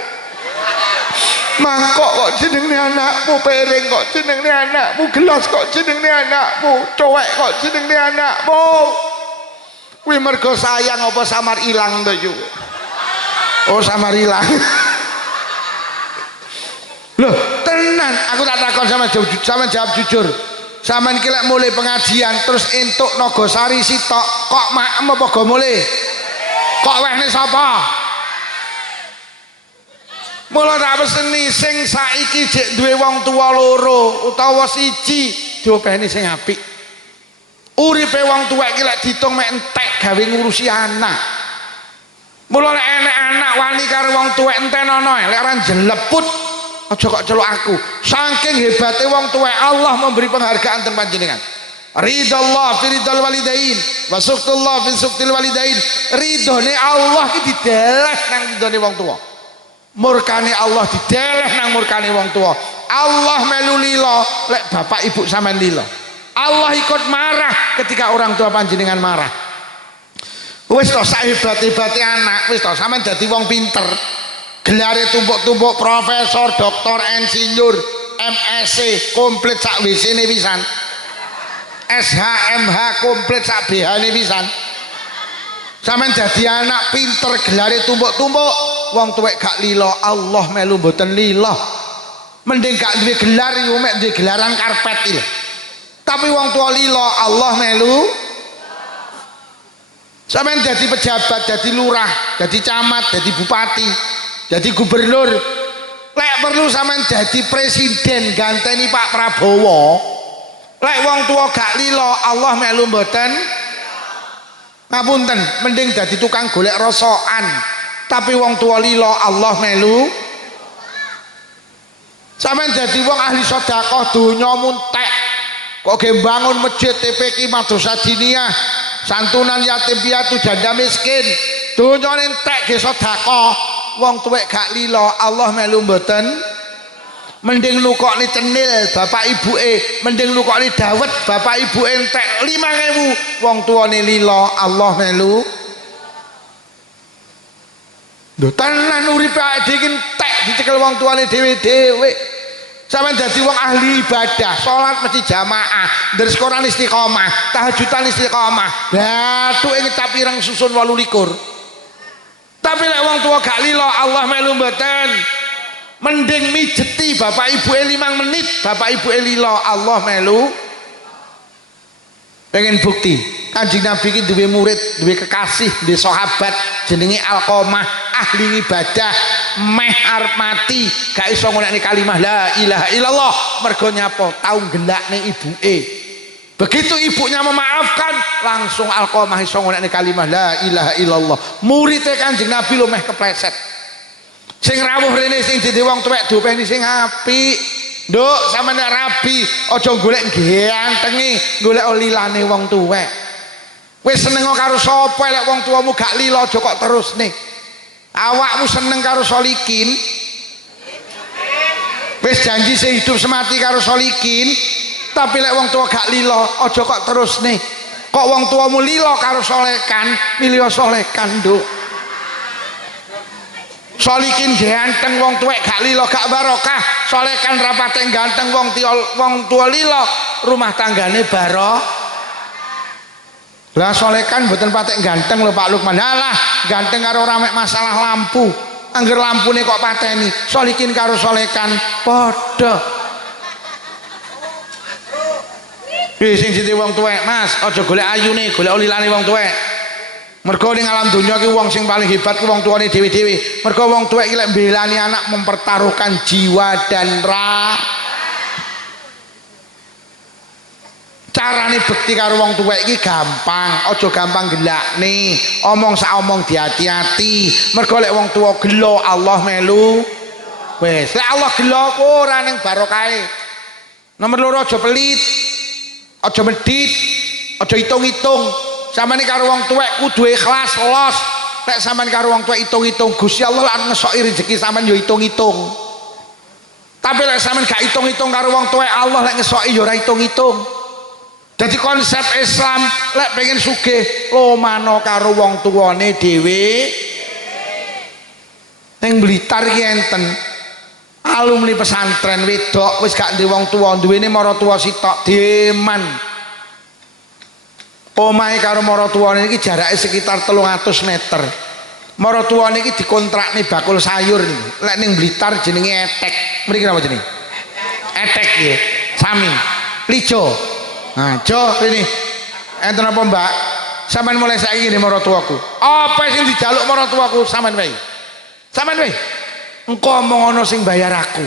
Mangkok kok jenenge anakmu, piring kok jenenge anakmu, gelas kok jenenge anakmu, cowek kok jenenge anakmu. Kuwi mergo sayang apa samar ilang to yo. Oh samar ilang. Loh, tenan aku tak takon sama jawab jujur. Sampeyan iki lek mulai pengajian terus entuk Nagosari sitok, kok maem apa go mulai? Kok wehne sapa? Mula tak peseni sing saiki jek duwe wong tua loro utawa siji diopeni sing apik. Uripe wong tuwa iki lek diitung mek entek gawe ngurusi anak. Mula lek enek anak wani karo wong tuwa entenono lek ora jeleput aja kok celuk aku. Saking hebate wong tuwa Allah memberi penghargaan ten panjenengan. Ridallah fi ridal walidain wa suqtullah fi suqtil walidain. Ridone Allah ki dideleh nang ridone wong tuwa. Murkane Allah dideleh nang murkane wong tua. Allah melu lila lek bapak ibu sampean lila. Allah ikut marah ketika orang tua panjenengan marah. Wis to sahebat-hebate anak, wis to sampean dadi wong pinter. Gelare tumpuk-tumpuk profesor, doktor, insinyur, MSc komplit sak WC-ne pisan. SHMH komplit sak BH-ne pisan. Sampeyan dadi anak pinter gelare tumpuk-tumpuk, wong tuwek gak lila, Allah melu mboten lila. Mending gak duwe gelar yo mek duwe gelaran karpet iki. Tapi wong tua lila, Allah melu. Sampeyan dadi pejabat, dadi lurah, dadi camat, dadi bupati, dadi gubernur. Lek perlu sampeyan dadi presiden ganteni Pak Prabowo. Lek wong tua gak lila, Allah melu mboten. Ngapunten, mending dadi tukang golek rosokan. Tapi wong tua lila Allah melu. Sampeyan dadi wong ahli sedekah donya muntek. Kok ge bangun masjid TPQ Madrasah Diniyah, santunan yatim piatu janda miskin. Donyane entek ge sedekah. Wong tuwek gak lila Allah melu mboten. Mending nukokne cenil bapak ibuke, mending nukokne dawet bapak ibuke entek 5.000, wong tuane lila Allah melu. Lho tenan uripe awake dhewe entek dicekel wong tuane dhewe-dhewe. Sampeyan dadi wong ahli ibadah, salat mesti jamaah, ndres Quran istiqomah, tahajudan istiqomah. Bathuke ngecap ireng susun 28. Tapi lek wong tua gak lila Allah melu mboten. Mending mijeti bapak ibu 5 menit, bapak ibu lila Allah melu. Pengen bukti Kanjeng Nabi iki duwe murid, duwe kekasih, duwe sahabat jenenge Alqamah, ahli ibadah, meh arep mati gak iso ngunekne kalimah la ilaha illallah, mergo nyapa tau gelakne ibuke. Begitu ibunya memaafkan, langsung Alqamah iso ngunekne kalimah la ilaha illallah. Muridé Kanjeng Nabi lho meh kepleset. Sing rawuh rene sing dadi wong tuwek dopeni sing apik. Nduk sampeyan nek rabi aja golek gantengi, golek lilane wong tuwek. Wis seneng karo sapa lek wong tuamu gak lila aja kok terusne. Awakmu seneng karo Solikin, wis janji sehidup semati karo Solikin, tapi lek wong tua gak lila aja kok terusne. Kok wong tuamu lila karo Solekan, milih Solekan nduk. Solikin ganteng wong tuwek gak lila gak barokah. Solekan rapate ganteng wong tua lila rumah tanggane barokah. Lah Solekan mboten patek ganteng lho Pak Lukman. Halah ganteng karo ora mek masalah lampu. Angger lampune kok pateni. Solikin karo Solekan padha. Sing dite wong tuwek, Mas, aja golek ayune, golek lilane wong tuwek. Mergo ning alam donya ki wong sing paling hebat ki wong tuane dhewe-dhewe. Mergo wong tuwek ki lek mbelani anak mempertaruhkan jiwa dan carane bekti karo wong tuwek iki gampang, aja gampang gelakne. Omong sak omong diati-ati. Mergo lek wong tuwa gelo Allah melu. Wes, lek Allah gelo ora ning barokahe. Nomor loro aja pelit. Aja medhit, aja hitung-hitung. Sampeyan karo wong tuwek kudu ikhlas, los. Nek sampeyan karo wong tuwek hitung-hitung, Gusti Allah lan ngesoki rezeki sampeyan yo hitung-hitung. Tapi lek sampeyan gak hitung-hitung karo wong tuwek, Allah lek ngesoki yo ora hitung-hitung. Jadi konsep Islam lek pengen sugih lomano karo wong tuwane dhewe. Ning Blitar ki enten alumni pesantren wedok wis gak duwe wong tuwa, duwene mara tuwa sitok deman. Omahe karo mara tuwane iki jarake sekitar 300 meter. Mara tuwane iki dikontrakne bakul sayur niku. Lek ning Blitar jenenge etek. Mriki napa jenenge? Etek nggih. Sami. Lijo. Nah, Jo ini. Enten apa, Mbak? Sampeyan mulai saiki ngene mara tuwaku. Apa sing dijaluk mara tuwaku sampeyan wae? Sampeyan wae. Engkau omong ono sing bayar aku.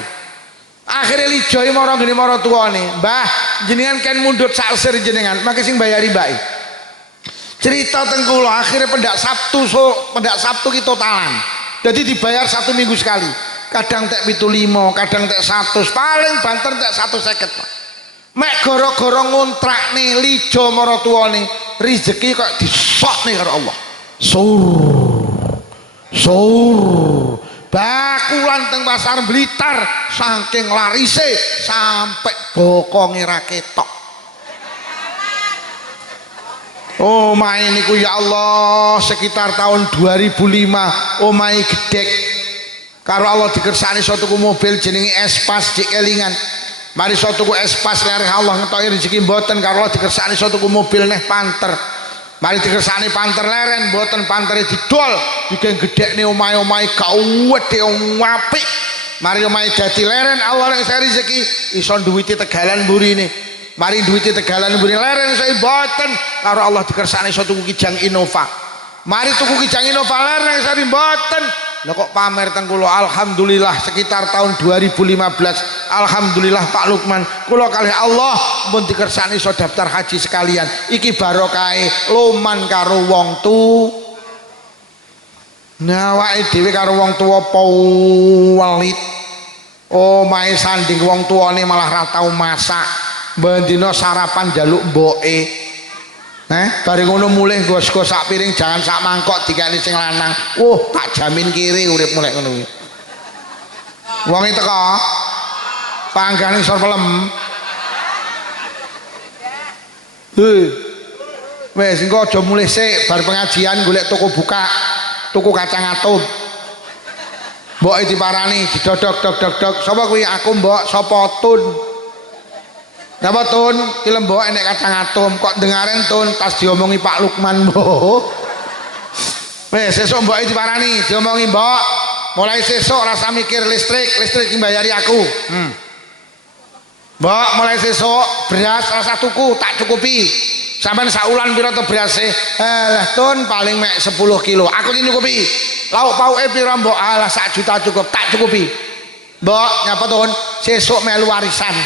Akhirnya Lijo mara ngene mara tuwane, Mbah, jenengan kan mundut saksir jenengan, maka sing bayari mbake. Cerita teng kula, akhirnya pendak Sabtu ki totalan. Jadi dibayar 1 minggu sekali. Kadang tek 75, kadang tek 100, paling banter tek 150. Mek gara-gara ngontrakne Lijo mara tuwane, rezeki kok disokne karo Allah. Sur. Bakulan teng pasar Blitar saking larise sampai bokonge ra ketok. Oh main niku ya Allah sekitar tahun 2005 omahe gedhek karo Allah dikersani iso tuku mobil jenenge Espas dik elingan. Mari iso tuku Espas lere Allah ngetoki rezeki mboten karo Allah dikersani iso tuku mobil neh Panther. Mari dikersani Panther leren mboten Pantere didol digen gedhekne omahe-omahe gak wedhe apik. Mari omahe dadi leren Allah nek rezeki iso duwite tegalan mburine. Mari duwite tegalan mburine leren iso mboten karo Allah dikersani iso tuku Kijang Innova. Mari tuku Kijang Innova leren iso mboten. Lah kok pamer teng kula alhamdulillah sekitar tahun 2015 alhamdulillah Pak Lukman kula kalih Allah pun dikersani iso daftar haji sekalian iki barokahe loman karo wong tu awake dhewe karo wong tuwa welit omahe sanding wong tuwane malah ra tau masak bendina sarapan njaluk mboke. Bareng ngono mulih nggo sak piring jangan sak mangkok dikani sing lanang. Tak jamin kiri urip mulai ngono kuwi. Wong iki teko panggane sor pelem. Wes engko aja mulih sik bar pengajian golek toko buka, tuku kacang atom. Mboke diparani didodok-dok. Sapa kuwi? Aku mbok, sapa Tun? Napa Tun? Ki lembok enek kacang atom kok dengaren Tun tas diomongi Pak Lukman mbok. Wes sesuk mboke diparani, diomongi mbok. Mulai sesuk rasa mikir listrik ki mbayari aku. Mbok mulai sesuk beras rasa tuku tak cukupi. Sampeyan saulan pira to berase? Lah Tun paling mek 10 kilo. Aku iki nyukupi. Lauk pauke pira mbok? Alah 1 juta cukup, tak cukupi. Mbok nyapa Tun? Sesuk melu warisan.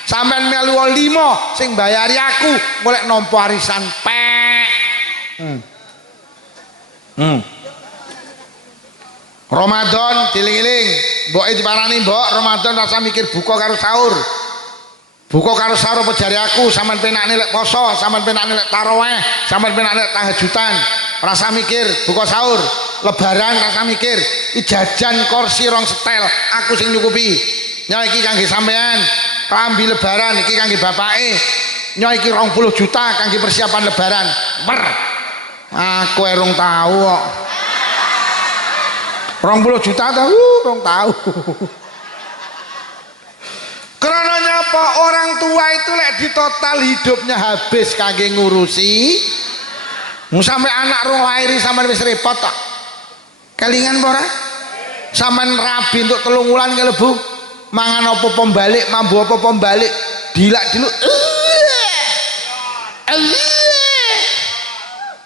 Sampeyan melu 5 sing bayari aku golek nampa arisan pek. Ramadan diling-iling, mboke diparani, Mbok, Ramadan rasa mikir buka karo sahur. Buka karo sahur apa jare aku, sampean penakne lek poso, sampean penakne lek tarawih, sampean penakne lek tahajudan. Rasa mikir buka sahur, lebaran rasa mikir, jajan kursi rong setel, aku sing nyukupi. Nya iki kangge sampean. Klambi lebaran iki kangge bapake. Nya iki 20 juta kangge persiapan lebaran. Aku erung tahu kok. 20 juta tahu, rong tahu. Karena nyapa orang tua itu lek di total hidupnya habis kangge ngurusi. Sampai anak rong lahir sampean wis repot tak. Kelingan apa ora? Sampean rabi untuk 3 wulan kelebu. Mangan apa pembalik, mambu apa pembalik, dilak-diluk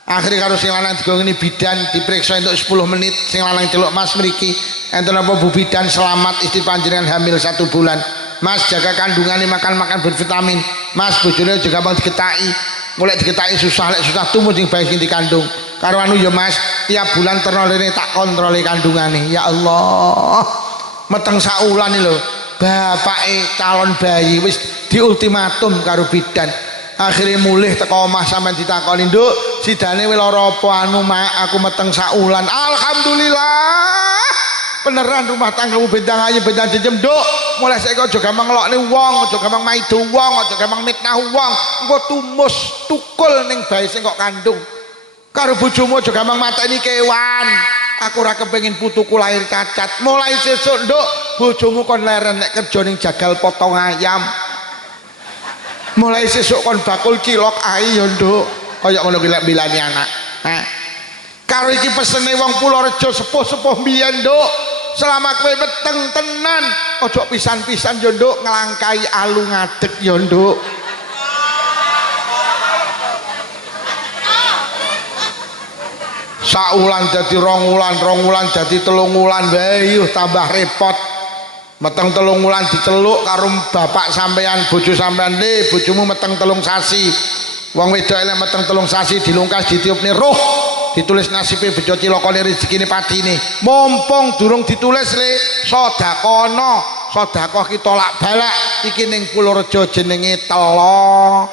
Akhirnya karo sing lanang digongeni bidan diperiksa untuk 10 menit sing lanang celuk Mas mriki enten apa Bu bidan selamat istri panjenengan hamil 1 bulan Mas jaga kandungannya makan-makan bervitamin Mas bojone juga gampang digetaki mulai digetaki susah lek susah tumbuh sing bayi sing dikandung karo anu ya Mas tiap bulan ternoline tak kontrole kandungane ya Allah meteng saulan lho bapake calon bayi wis diultimatum karo bidan akhirnya mulih teko omah sampean ditakoni nduk sidane wis lara apa anu mak aku meteng saulan alhamdulillah beneran rumah tanggamu bendang ayu bendang jejem nduk mulai saiki aja gampang ngelokne wong aja gampang maido wong aja gampang mitnah wong engko tumus tukul ning bayi sing kok kandung karo bojomu aja gampang mateni kewan aku ora kepengin putuku lahir cacat mulai sesuk nduk bojomu kon leren nek kerja ning jagal potong ayam mulai sesuk kon bakul cilok ae yo nduk kaya ngono ki lek bilani anak karo iki pesene wong Purworejo sepuh-sepuh mbiyen nduk selama kowe meteng tenan aja pisan-pisan yo nduk nglangkai alu ngadeg yo nduk saulan dadi 2 wulan 2 wulan dadi 3 wulan wae tambah repot meteng 3 wulan diceluk karo bapak sampean bojo sampean le bojomu meteng 3 sasi wong wedok elek meteng 3 sasi dilungkas ditiupne roh ditulis nasibe bejo cilokane rezekine patine mumpung durung ditulis le sedekahna sedekah ki tolak balak iki ning Purworejo jenenge telo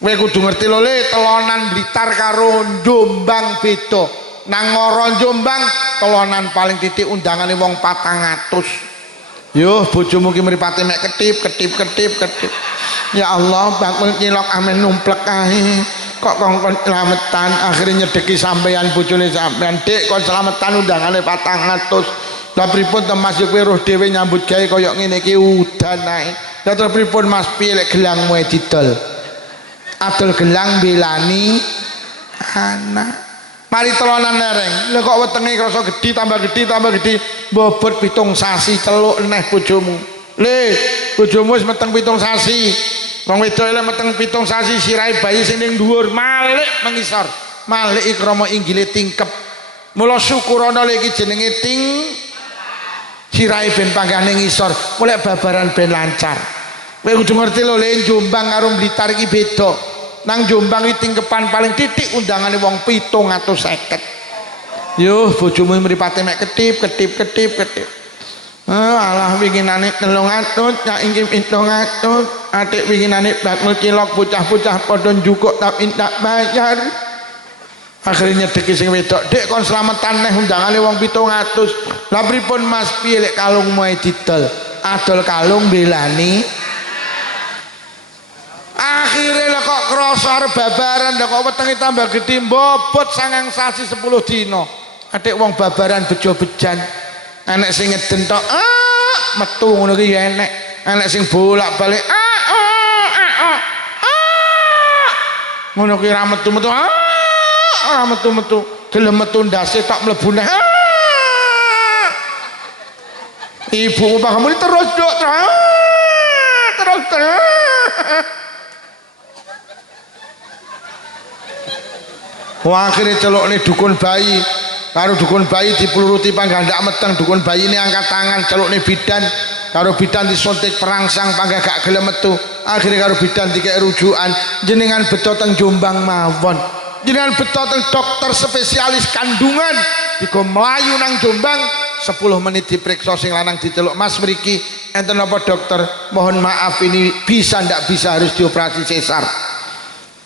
kowe kudu ngerti lho le telonan Blitar karo Jombang beda nang ngoro Jombang telonan paling titik undangane wong 400 yo bojomu ki mripate mek ketip ya Allah bakul cilok amen numplek ae kok kongkon selametan akhirnya nyedeki sampean bojone sampean dik kon selametan undangane 400 lha pripun to Mas kowe roh dhewe nyambut gawe kaya ngene iki udan ae lha terus pripun Mas piye lek gelangmu didol adol gelang belani anak mari telonan lereng lha kok wetenge krasa gedhi tambah gedhi bobot 7 sasi celuk neh bojomu le bojomu wis meteng 7 sasi wong wedok elek meteng 7 sasi sirahe bayi sing ning dhuwur malik mengisor malik ikrama inggile tingkep mula syukurana iki jenenge ting sirahe ben panggane ngisor mulai babaran ben lancar kowe kudu ngerti lho le Jombang karo Blitar iki beda nang Jombang iki tingkepan paling titik undangane wong 750 yo bojomu mripate mek ketip alah winginane 300 nyak iki 700 atik winginane bakul cilok bocah-bocah padha njukuk tak minta bayar akhirnya nyedeki sing wedok dek kon slametan neh undangane wong 700 lha pripun Mas piye lek kalungmu didol adol kalung belani akhirnya kok krasa arep babaran kok wetenge tambah gedhi bobot 9 sasi 10 dina atik wong babaran bejo-bejan enek sing ngeden tok metu ngono ki ya enek sing bolak-balik ngono ki ra metu-metu ora metu-metu gelem metu ndase tok mlebu neh ibu kamu terus dok terus wah akhirnya celok nih dukun bayi karo dukun bayi dipuluruti panggandak meteng dukun bayi ini angkat tangan celok nih bidan karo bidan disuntik perangsang pangga gak gelem metu akhirnya karo bidan dikek rujukan jenengan beto teng Jombang mawon jenengan beto teng dokter spesialis kandungan digo melayu nang Jombang 10 menit diperiksa sing lanang diceluk Mas mriki enten apa dokter mohon maaf ini bisa ndak bisa harus dioperasi sesar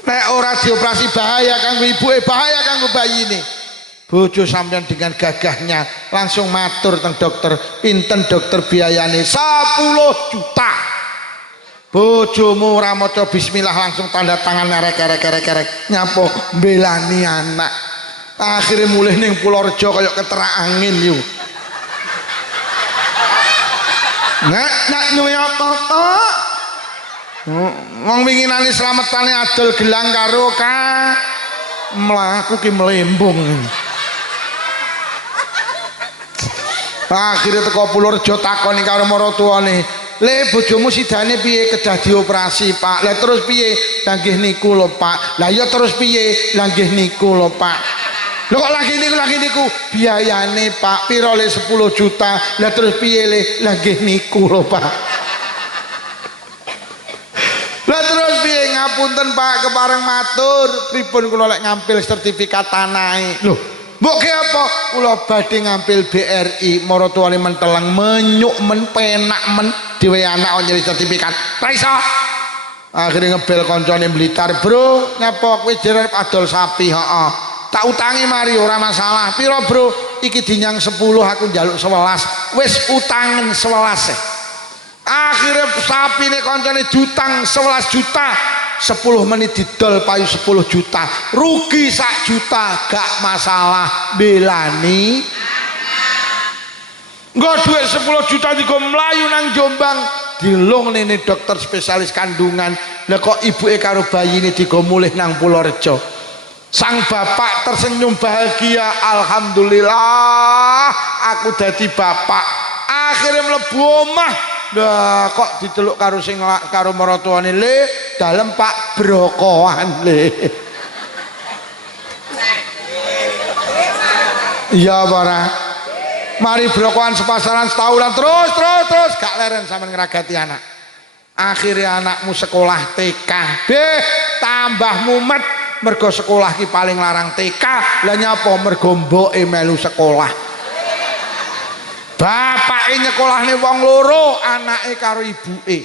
nek ora dioperasi bahaya kanggo ibuke bahaya kanggo bayi ini bojo sampean dengan gagahnya langsung matur teng dokter pinten dokter biayane 10 juta bojomu ora maca bismillah langsung tanda tangan erek nyapo belani anak akhirnya mulih ning Purworejo kaya keterak angin yo nak nyuwi apa wong winginane slametane adol gelang karo mlaku ki mlembung akhirnya teko Purworejo takoni karo maratuwane le bojomu sidane piye kedah dioperasi Pak lah terus piye lah nggih niku lho Pak lah ya terus piye lah nggih niku lho Pak lho kok lagi niku biayane Pak piro le 10 juta lah terus piye le lah nggih niku lho Pak lah terus piye ngapunten Pak kepareng matur pripun kula lek ngampil sertifikat tanahe lho mbok ke apa kula badhe ngampil BRI maratuwane menteleng menyuk men penak men dhewe anak nyari sertifikat ra iso akhirnya ngebel koncone Blitar bro nyapa kowe jere adol sapi heeh tak utangi mari ora masalah piro bro iki dinyang 10 aku njaluk 11 wis utangen 11 akhirnya sapi ini koncone jutang 11 juta 10 menit didol payu 10 juta rugi 1 juta gak masalah belani nggak duit 10 juta digo melayu nang Jombang dilung ini dokter spesialis kandungan lah kok ibu karo bayi ini digo mulih nang Purworejo sang bapak tersenyum bahagia alhamdulillah aku jadi bapak akhirnya mlebu omah lah kok diteluk karo sing karo maratuwane le dalem Pak brokohan le iya para mari brokohan sepasaran setahunan terus gak leren sampean ngragati anak akhirnya anakmu sekolah TK deh tambah mumet mergo sekolah ki paling larang TK lah nyapa mergo mboke melu sekolah bapak nyekolahne wong loro anake karo ibuke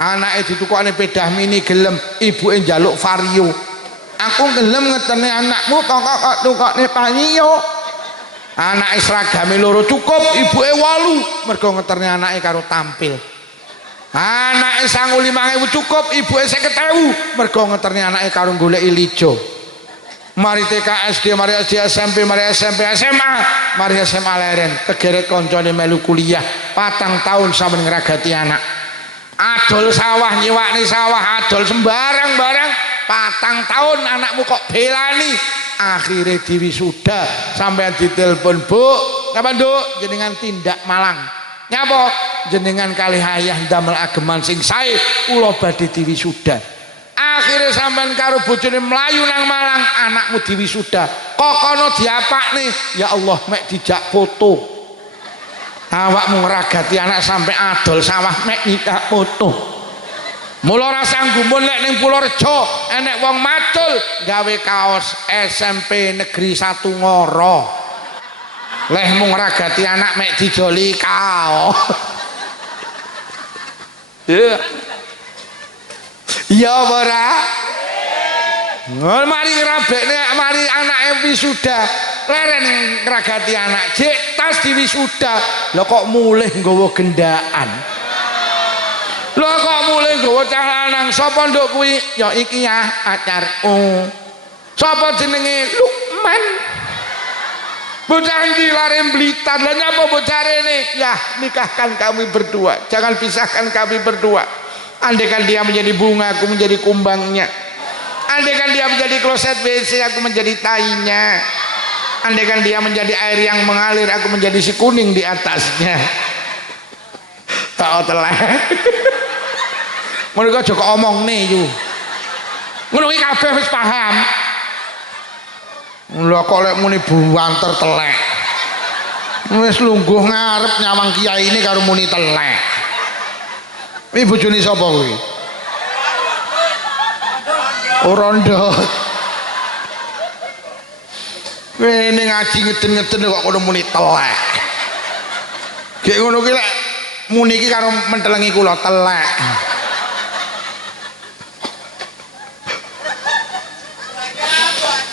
anake ditukokne pedah mini gelem ibuke njaluk vario aku gelem ngetene anakmu kok tukokne panio anake seragame loro cukup ibuke 8 mergo ngeterne anake karo tampil anake 5.000 cukup ibuke 50.000 mergo ngeterne anake karo goleki lijo mari TK SD mari SD SMP mari SMP SMA mari SMA leren kegeret koncone melu kuliah 4 tahun sampeyan ngragati anak adol sawah nyiwakne sawah adol sembarang barang 4 tahun anakmu kok belani akhirnya diwisuda sampeyan ditelepon Bu ngapa Nduk jenengan tindak Malang nyapa jenengan kalih ayah ndamel ageman sing sae kula badhe diwisuda akhirnya sampean karo bojone melayu nang Malang anakmu diwisuda kok kono diapakne ya Allah mek dijak foto awakmu ngragati anak sampai adol sawah mek dijak foto mula ora sanggumun nek ning Purworejo enek wong macul gawe kaos SMP Negeri 1 Ngoro lehmu ngragati anak mek dijoli kaos ya ora mari ngrabekne mari anake wisuda leren ngragati anak jek tas di wisuda lho kok mulih nggawa gendaan lho kok mulih nggawa cah lanang sapa nduk kuwi ya iki ya acarku sapa jenenge Lukman bocah ndi lare Blitar lha nyapa bocah rene ya nikahkan kami berdua jangan pisahkan kami berdua andaikan dia menjadi bunga aku menjadi kumbangnya andaikan dia menjadi kloset WC aku menjadi tainya andaikan dia menjadi air yang mengalir aku menjadi si kuning di atasnya tak telah mereka juga omong nih yu ngono iki kabeh wis paham lha kok lek muni buanter telek wis lungguh ngarep nyawang kiai ini karo muni telek ini bojone sapa kuwi Rondo ini ngaji ngeden-ngeden kok kono muni telek gek ngono ki lek muni iki karo mentelengi kula telek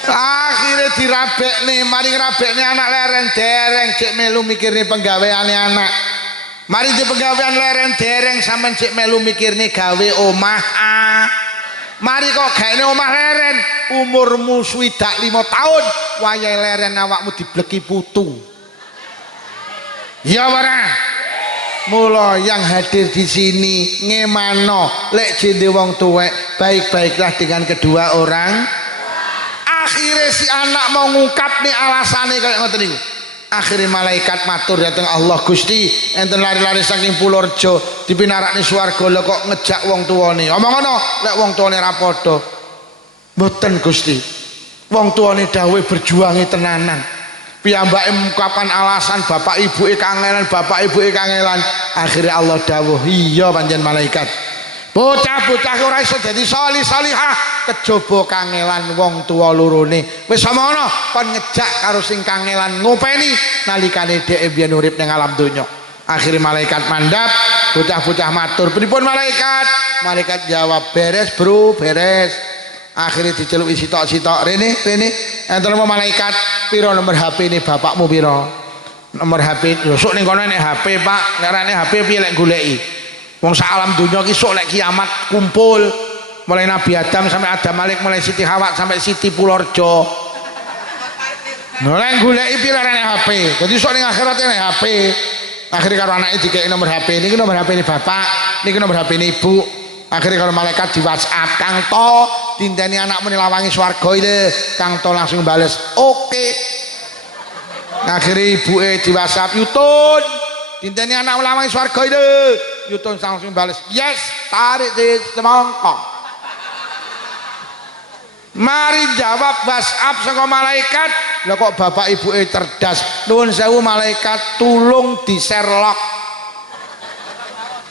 akhirnya dirabekne mari ngrabekne anak leren dereng cek melu mikirne penggaweane anak mari di penggawean leren dereng sampean cek melu mikirne gawe omah mari kok gaene omah leren umurmu swidak 5 tahun wayahe leren awakmu dibleki putu ya ora mula yang hadir di sini ngemano lek jende wong tuwek baik-baiklah dengan kedua orang akhirnya si anak mau ngungkap nih alasannya kayak ngoten niku akhirnya malaikat matur datang Allah Gusti enten lari-lari saking Purworejo dipinarakne swarga lho kok ngejak wong tuane. Omong ngono, lek wong tuane ra padha. Mboten Gusti. Wong tuane dawuh berjuangi tenanan. Piyambake mengungkapkan alasan bapak ibuke kangelan, bapak ibuke kangelan. Akhirnya Allah dawuh, "Iya panjen malaikat. Bocah-bocah ora iso dadi salih salihah kejaba kangelan wong tuwa lorone." Wis semono kon ngejak karo sing kangelan ngopeni nalikane dhek biyen urip ning alam donya. Akhirnya malaikat mandap, bocah-bocah matur, "Pripun malaikat?" Malaikat jawab, "Beres, Bro, beres." Akhirnya diceluki sitok-sitok, "Rene, enten apa malaikat? Piro nomor HP ini bapakmu piro?" Nomor HP, lho sok ning kono nek HP, Pak. Nek rene HP piye lek goleki? Wong sak alam dunya ki sok lek kiamat kumpul. Mulai Nabi Adam sampai Adam Malik, mulai Siti Hawa sampai Siti Pulorjo. Mulai goleki piye rene HP. Dadi sok ning akhirat nek HP. Akhirnya karo anake dikeki nomor HP, niki nomor HP ini bapak, niki nomor HP ini ibu. Akhirnya kalau malaikat di WhatsApp, "Kang To, tinteni anakmu nilawangi swarga ile." Kang To langsung bales, "Oke." Akhirnya ibuke di WhatsApp, "Yutun, tinteni anakmu nilawangi swarga ile." Yutun langsung bales, "Yes, tarik di semangka." Mari jawab WhatsApp saka malaikat, "Lah kok bapak ibuke cerdas. Nuwun sewu malaikat, tulung di Sherlock."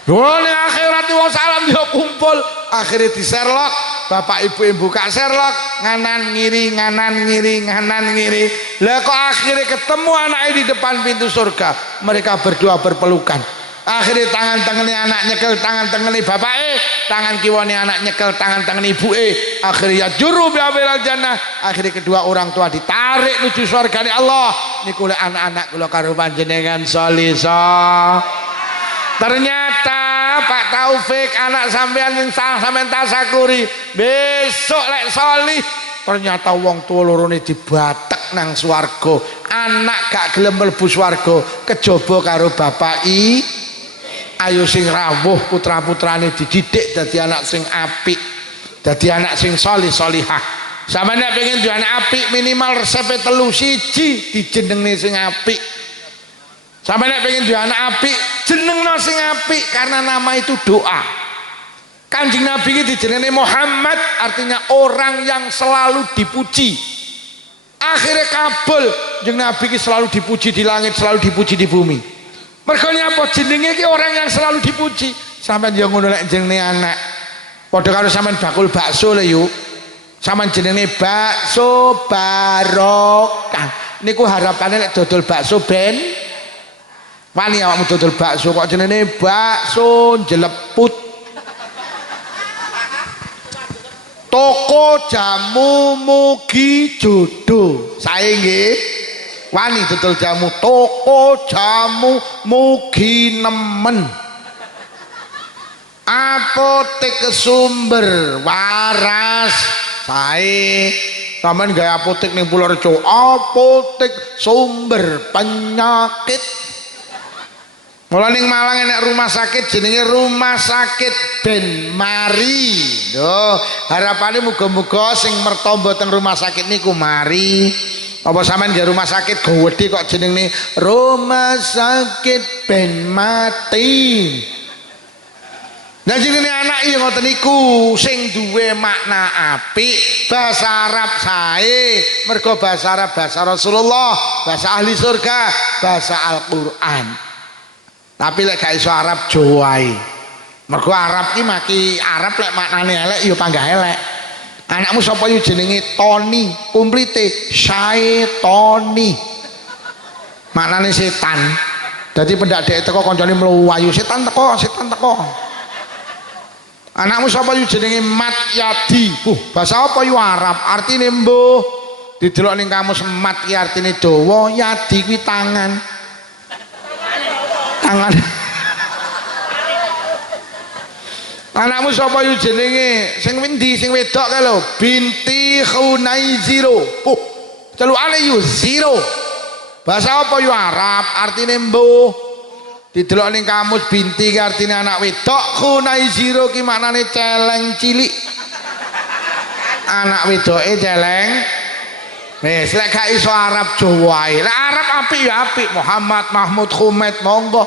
Ning akhirat wong salam dia kumpul, akhirnya di Sherlock, bapak ibu buka Sherlock, nganan ngiri, nganan ngiri, nganan ngiri. Lah kok akhirnya ketemu anaknya di depan pintu surga. Mereka berdua berpelukan. Akhirnya tangan tengene anak nyekel tangan tengene bapake, tangan kiwane anak nyekel tangan tengene ibuke. Akhirnya juru biabil jannah. Akhirnya kedua orang tua ditarik menuju surga Allah. Niku lek anak-anak kula karo panjenengan salisa. Ternyata Pak Taufik anak sampean yang sampean tasakuri besok lek solih, ternyata wong tua lorone dibatek nang swarga. Anak gak gelem mlebu swarga kejaba karo bapak ayo sing rawuh putra-putrane dididik dadi anak sing apik, dadi anak sing solih solihah. Sampeyan nek pengen duwe anak apik minimal resepe 3 siji dijenengne sing apik. Sampai nek pengen duwe anak apik, jenengno sing apik karena nama itu doa. Kanjeng Nabi iki dijenenge Muhammad, artinya orang yang selalu dipuji. Akhirnya kabul, jeneng Nabi iki selalu dipuji di langit, selalu dipuji di bumi. Mergo nyapa jenenge iki orang yang selalu dipuji. Sampeyan yo ngono lek jenenge anak. Padha karo sampeyan bakul bakso le yuk. Sampeyan jenenge bakso barokah. Niku harapane lek dodol bakso ben wani awakmu dodol bakso kok jenenge bakso jeleput. Toko jamu mugi jodoh. Sae nggih wani dodol jamu, toko jamu mugi nemen. Apotek sumber waras. Sae sampean gawe apotek ning Purworejo, apotek sumber penyakit. Mulai ning Malang enek rumah sakit jenenge Rumah Sakit Ben Mari. Lho, harapane muga-muga sing mertamba teng rumah sakit niku mari. Apa sampean nggih rumah sakit gowedhe kok jenenge Rumah Sakit Ben Mati. Nah jenenge anak iya ngoten niku sing duwe makna apik, bahasa Arab sae, mergo bahasa Arab bahasa Rasulullah, bahasa ahli surga, bahasa Al-Qur'an. Tapi lek gak iso Arab Jawa ae. Mergo Arab ki maki Arab lek maknane elek ya panggah elek. Anakmu sapa yo jenenge Tony, komplite Syaitoni. Maknane setan. Dadi pendak dek teko kancane mlayu, setan teko, setan teko. Anakmu sapa yo jenenge Matyadi. Bahasa apa yo Arab, artine mbuh. Didelok ning kamus mat ki artine dawa, yadi kuwi tangan. Tangan. Anakmu sapa yo jenenge sing endi sing wedok kae lho, Binti Khunaiziro. Celukane yo zero. Bahasa apa yo Arab, artine mbuh. Didelok ning kamus Binti ki artine anak wedok, Khunaiziro ki maknane celeng cilik. Anak wedoke celeng. Wis lek gak iso Arab Jawa ae. Lek Arab apik ya apik, Muhammad, Mahmud, Khumet, monggo.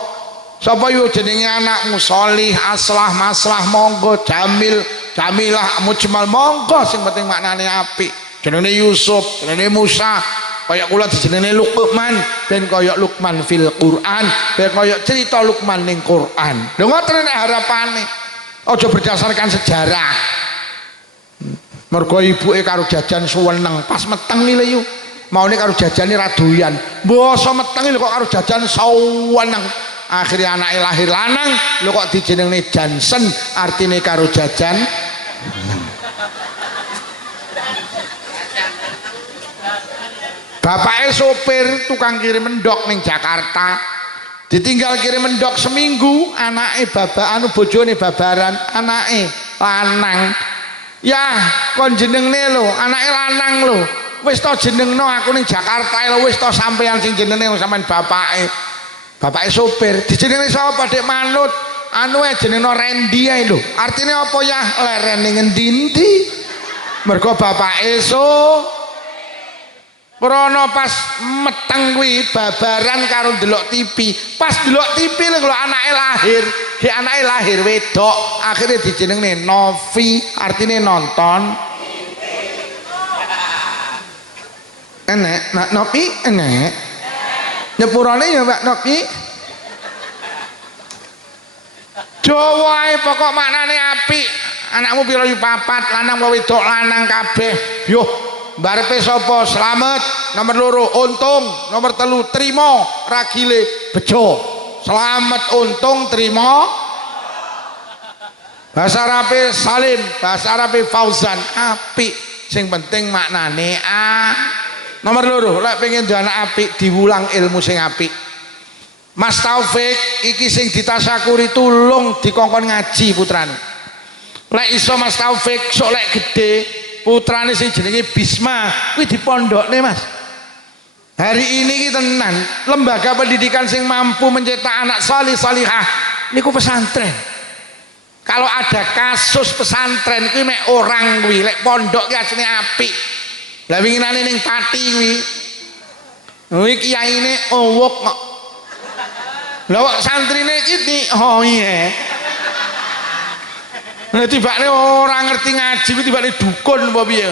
Sapa yo jenenge anakmu Sholih, Aslah, Maslah, monggo, Jamil, Jamilah, Mujmal, monggo sing penting maknane apik. Jenenge Yusuf, jenenge Musa, kaya kula dijenenge Luqman, ben kaya Luqman fil Quran, ben kaya cerita Luqman ning Quran. Lho ngoten nek harapane. Aja berdasarkan sejarah. Mergo ibuke karo jajan suweneng, pas meteng iki lho. Maune karo jajane ra doyan. Mbasa meteng lho kok karo jajan suweneng. Akhirnya anaknya lahir lanang lo kok dijenengne Jansen artine karo jajan bapaknya sopir tukang kirim mendok ning Jakarta ditinggal kirim mendok seminggu anaknya bojone babaran anaknya lanang ya kon jenengne lo anaknya lanang lo wis to jenengno aku ning Jakarta lo wis to sampeyan sing jenenge sampean bapaknya sopir dijenengi sapa Dek Manut anu jenengno Randy ae lho artine apa ya lerene ngendi-endi mergo bapake Prono pas meteng kuwi babaran karo ndelok TV pas ndelok TV lho anake lahir anake lahir wedok akhirnya dijenengne Novi artine nonton enek nak Novi enek nyepurane ya Mbak Noki Jawa pokok maknane apik anakmu pira yu 4 lanang wedok lanang kabeh yo barepe sapa Slamet nomor 2 Untung nomor 3 Trimo ragile bejo Slamet Untung Trimo bahasa Arabe Salim bahasa Arabe Fauzan apik sing penting maknane nomor 2 lek pengen duwe anak apik diwulang ilmu sing apik Mas Taufik iki sing ditasyakuri tulung dikongkon ngaji putrane lek iso Mas Taufik sok lek gede putrane sing jenenge Bisma kuwi dipondokne Mas hari ini iki tenan lembaga pendidikan sing mampu mencetak anak salih salihah niku pesantren kalau ada kasus pesantren kuwi mek orang kuwi lek pondok ki asline apik. Lah winginane ning Pati kuwi kiyaine owok kok. Lah kok santrine iki oh iya. Lah tibane ora ngerti ngaji kuwi tibane dukun apa piye.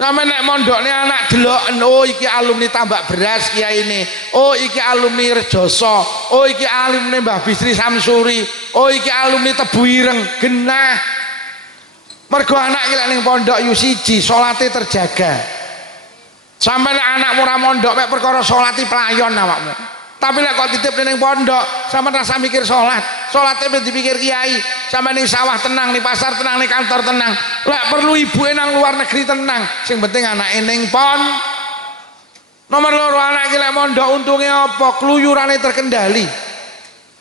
Sampe nek mondokne anak delok oh iki alumni Tambak Beras kiyaine. Oh iki alumni Rejoso. Oh iki alumni Mbah Bisri Samsuri. Oh iki alumni Tebu Ireng genah. Mergo anak iki lek ning pondok yu siji salate terjaga. Sampai nek anakmu ora mondok mek perkara salati pelayon awakmu. Tapi lek kok titip ning pondok, sampean rasa mikir salat. Salate ben dipikir kiai. Sampai ning sawah tenang, ning pasar tenang, ning kantor tenang. Lek perlu ibuke nang luar negeri tenang. Sing penting anake ning pon. Nomor 2 anak iki lek mondok untunge apa? Kluyurane terkendali.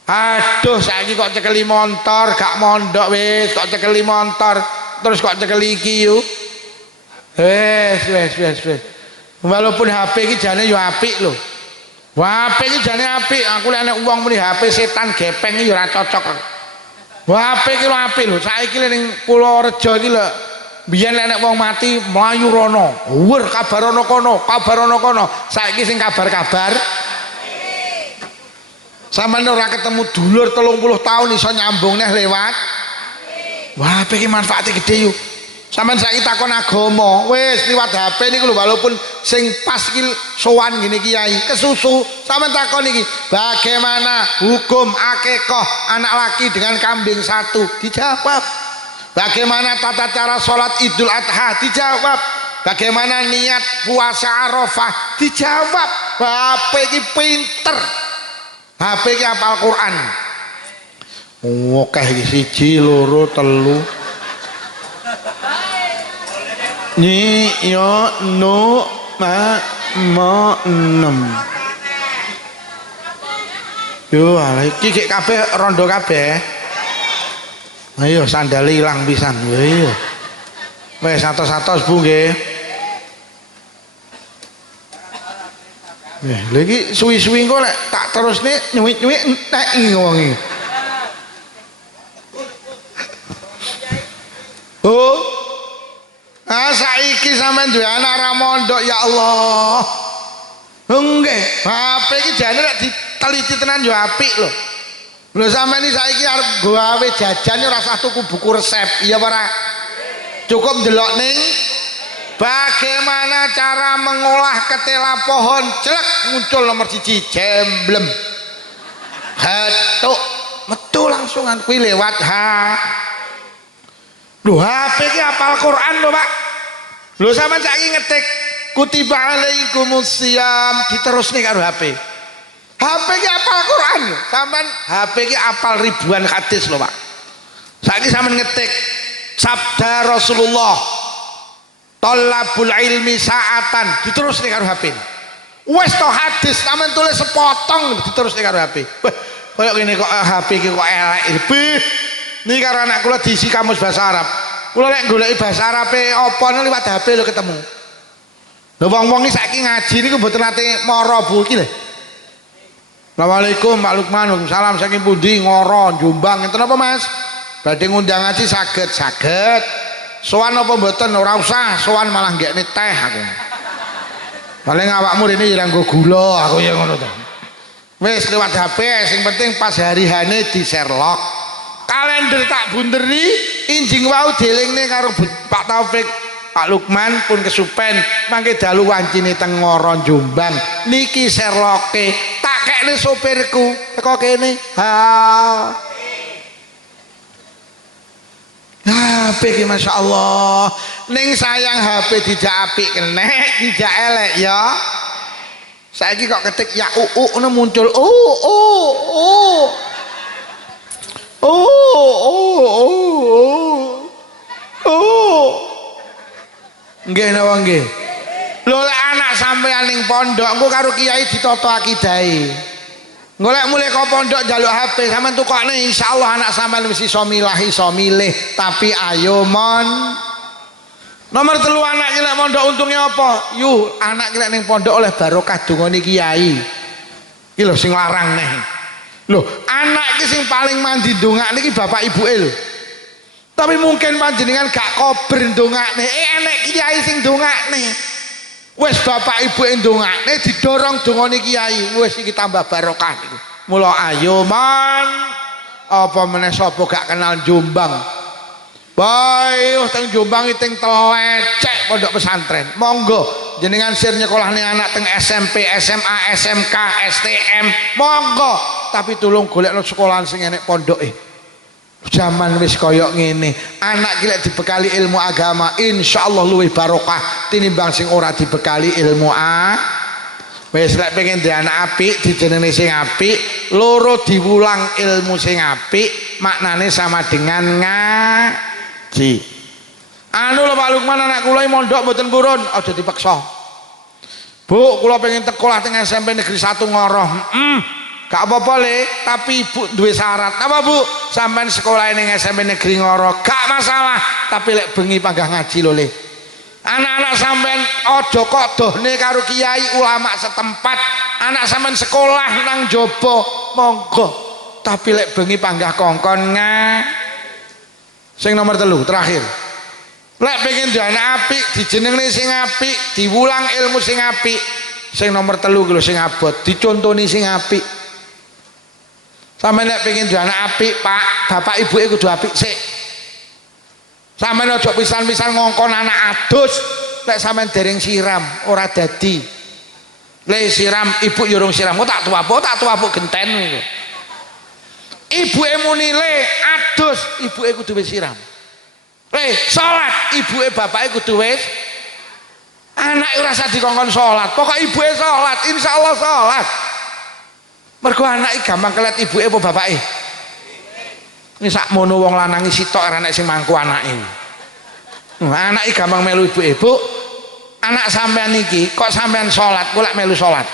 Aduh saiki kok cekeli motor, gak mondok wis kok cekeli motor. Terus kok cekeli iki yo wes walaupun HP iki jane yo apik lho HP iki jane apik aku lek nek wong muni HP setan gepeng iki yo ora cocok HP iki lho apik lho saiki ning Purworejo iki lho biyen lek nek wong mati mlayu rono wur kabar ana kono saiki sing kabar-kabar sampeyan ora ketemu dulur 30 tahun iso nyambung neh lewat wah, iki manfaatnya gede yuk. Sampeyan saiki takon agama, wis liwat HP niku lho walaupun sing pas iki sowan ngene kiai, kesusu. Sampeyan takon iki, bagaimana hukum akikah anak laki dengan kambing 1? Dijawab. Bagaimana tata cara salat Idul Adha? Dijawab. Bagaimana niat puasa Arafah? Dijawab. HP iki pinter. HP iki hafal Quran. Oke iki 1 2 3 ni yo no ma mo 6 yo iki gek kabeh rondo kabeh ayo sandal ilang pisan yo wis atos-atos Bu nggih lha iki suwi-suwi engko lek tak terusne nyuwik-nyuwik entek iki wong iki oh saiki sampean duwe anak ra mondok ya Allah nggih HP iki jane nek diteliti tenan yo apik lho Lho sampeyan iki saiki arep gawe jajan ora usah tuku buku resep, iya ora? Cukup ndelok ning bagaimana cara mengolah ketela pohon, celek muncul nomor 1 jemblem. Hatuk metu langsungan kuwi lewat Lho HP ki apal Quran lho, Pak. Lho sampeyan saiki ngetik kutiba alaikumusiyam diterusne karo HP. HP ki apal Quran lho. Sampeyan HP ki apal ribuan hadis lho, Pak. Saiki sampeyan ngetik sabda Rasulullah thalabul ilmi sa'atan diterusne karo HP. Wes to hadis sampeyan tulis sepotong diterusne karo HP. Wah, koyo ngene kok HP ki kok elek iki. Niki karo anak kula diisi kamus bahasa Arab. Kula lek goleki bahasa Arabe apa niku liwat HP lho ketemu. Lho wong-wong iki saiki ngaji niku mboten nate mara Bu iki lho. Assalamualaikum Pak Lukman, waalaikumsalam, saking pundi? Ngoro, Jombang, ngenten apa Mas? Badhe ngundang ngaji saged. Sowan apa mboten? Ora usah, sowan malah nggekne teh aku. Paling awakmu rene ya nggo gula, aku ya ngono to. Wis lewat HP, sing penting pas hari-hane di Sherlock. Kalender tak bunderi, injing wau dielingne karo Pak Taufik, Pak Lukman pun kesupen mangke dalu wancine teng Ngoro Jombang. Niki Sherlocke, tak kekne sopirku teko kene. HP ki masyaallah. Ning sayang HP dijak apik kenek, dijak elek ya. Saiki kok ketik ya ngono muncul nggih napa nggih. Lho lek anak sampeyan ning pondok engko karo kiai ditata akidahe. Golek mulai kok pondok njaluk HP sampean tukokne insyaallah anak sampean wis iso milah iso milih, tapi ayo mon. Nomor 3 anak ki lek pondok untungnya apa? Yuh, anak ki lek ning pondok oleh barokah dongane kiai. Iki lho sing larang neh. Loh, anak ki sing paling mandi ndongakne iki bapak ibuke lho. Tapi mungkin panjenengan gak kober ndongakne, enek kiai sing ndongakne. Wes bapak ibuke ndongakne didorong dongane kiai, wis iki tambah barokah niku. Mula ayo man, apa meneh sapa gak kenal Jombang. Bae teng Jombang iki teng telecek pondok pesantren. Monggo jenengan sir nyekolahne anak teng SMP, SMA, SMK, STM, monggo. Tapi tolong golekno sekolahan sing enek pondoke. Zaman wis koyok ngene, anak ki lek dibekali ilmu agama insyaallah luwih barokah tinimbang sing ora dibekali ilmu wis lek pengen duwe anak apik dijenenge sing apik, loro diwulang ilmu sing apik, maknane sama dengan ngaji. Anu lho Pak Lukman, anak kula mondok mboten purun, aja dipaksa. Bu, kula pengen sekolah teng SMP Negeri 1 Ngoro. Gak apa-apa le, tapi ibu duwe syarat. Apa Bu? Sampean sekolah ning SMP Negeri Ngoro, gak masalah, tapi lek bengi panggah ngaji lho le. Anak-anak sampean aja kok dohne karo kiai ulama setempat. Anak sampean sekolah nang jaba, monggo. Tapi lek bengi panggah kongkon Sing nomor 3 terakhir. Lek pengen duwe anak apik, dijenengne sing apik, diwulang ilmu sing apik. Sing nomor 3 lho sing abot, dicontoni sing apik. Sampeyan nek pengen duwe anak apik, Pak, bapak ibuke kudu apik sik. Sampeyan aja pisan-pisan ngongkon anak adus lek sampeyan dereng siram, ora dadi. Lek siram ibu yo urung siram, kok tak tuwapuk genten niku. Ibuke muni le adus, ibuke kudu wis siram. Salat, ibuke bapake kudu wis. Anake ora usah dikongkon salat, pokok ibuke salat, insyaallah salat. Mergo anake gampang kelet ibuke apa bapake. Ini sakmono wong lanang sitok ora nek sing mangku anake. Anake gampang melu ibuke. Bu, anak sampean iki kok sampean salat, kok lek melu salat.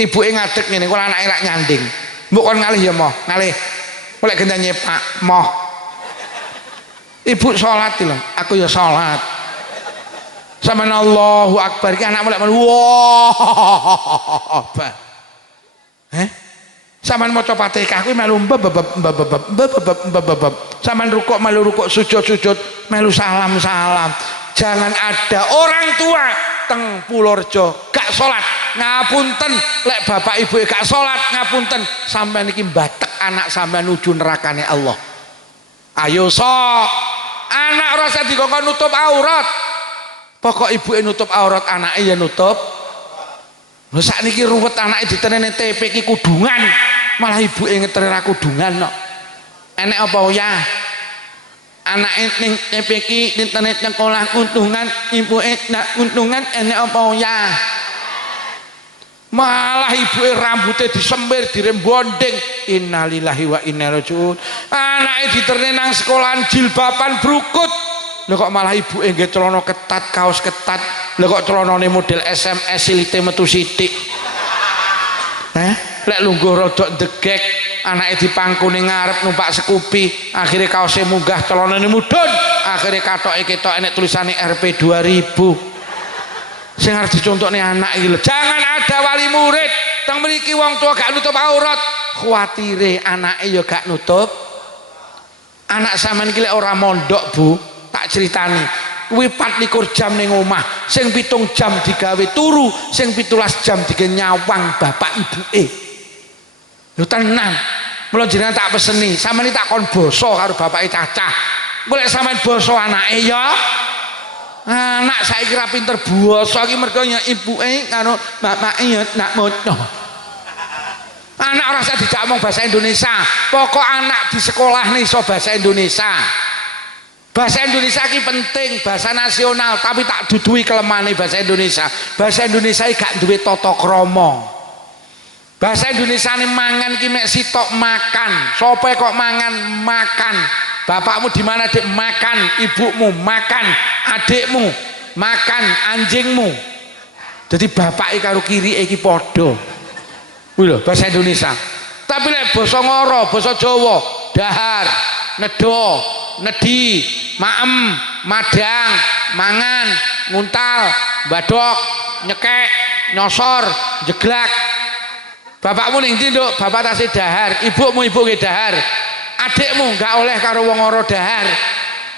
Ibuke ngadeg ngene, kok anake lek nyanding. Mbok kon ngalih ya moh, ngalih. Kok lek gendang nyepak, moh. Ibu salat lho, aku ya salat. Sampeyan Allahu Akbar iki anakmu lek melu wah. Sampeyan maca Fatihah kuwi melu sampeyan rukuk melu rukuk, sujud melu salam. Jangan ada orang tua teng Purworejo gak salat ngapunten lek bapak ibu gak salat ngapunten sampean iki mbatek anak sampean nuju nerakane Allah. Ayo sok anak ora usah dikongkon nutup aurat. Pokok ibuke nutup aurat anake ya nutup. Lho sakniki ruwet anake ditenene TP iki kudungan, malah ibuke ngetren ra kudungan kok. Enek apa ya? Anake ning TP iki internet sekolah untungan, ibuke nak untungan enek apa ya? Malah ibuke rambutnya disembir dirembondeng. Innalillahi wa inna ilaihi rajiun. Anake diterne nang sekolahan jilbaban brukut. Lho kok malah ibuke nggih celana ketat, kaos ketat. Lho kok celanane model SMS silite metu sithik. Lek lungguh rodok degek, anake dipangkune ngarep numpak Scoopy, akhirnya kaosnya munggah, celanane mudhun, akhirnya katoke ketok enek tulisane RP 2000. Sing harus dicontohne anak iki lho. Jangan ada wali murid teng mriki wong tua gak nutup aurat, kuwatire anake ya gak nutup. Anak sampean iki lek ora mondok, Bu, tak critani. Kuwi 24 jam ning omah, sing 7 jam digawe turu, sing 17 jam digawe nyawang bapak ibuke. Lho tenang. Mula jenengan tak peseni, sampeyan tak kon basa karo bapake cacah. Golek sampean basa anake ya. Anak saiki ra pinter basa iki mergo ya ibuke karo bapake ya nak moco. Anak ora usah dijak ngomong bahasa Indonesia. Pokok anak di sekolah nih iso bahasa Indonesia. Bahasa Indonesia ini penting, bahasa nasional, tapi tak dudui kelemahane bahasa Indonesia. Bahasa Indonesia ini gak duwe tata krama. Bahasa Indonesia ini mangan ki mek sitok makan. Sopo kok mangan makan. Bapakmu di mana Dik? Makan. Ibumu makan. Adikmu makan. Anjingmu. Jadi bapak karo kiri iki padha. Kuwi lho bahasa Indonesia. Tapi lek basa ngoro, basa Jawa, dahar, nedo, nedi, maem, madang, mangan, nguntal, badok, nyekek, nyosor, jeglak. Bapakmu ning ndi, Nduk? Bapak tasih dahar, ibumu ibu nggih dahar. Adikmu enggak oleh karo wong ora dahar.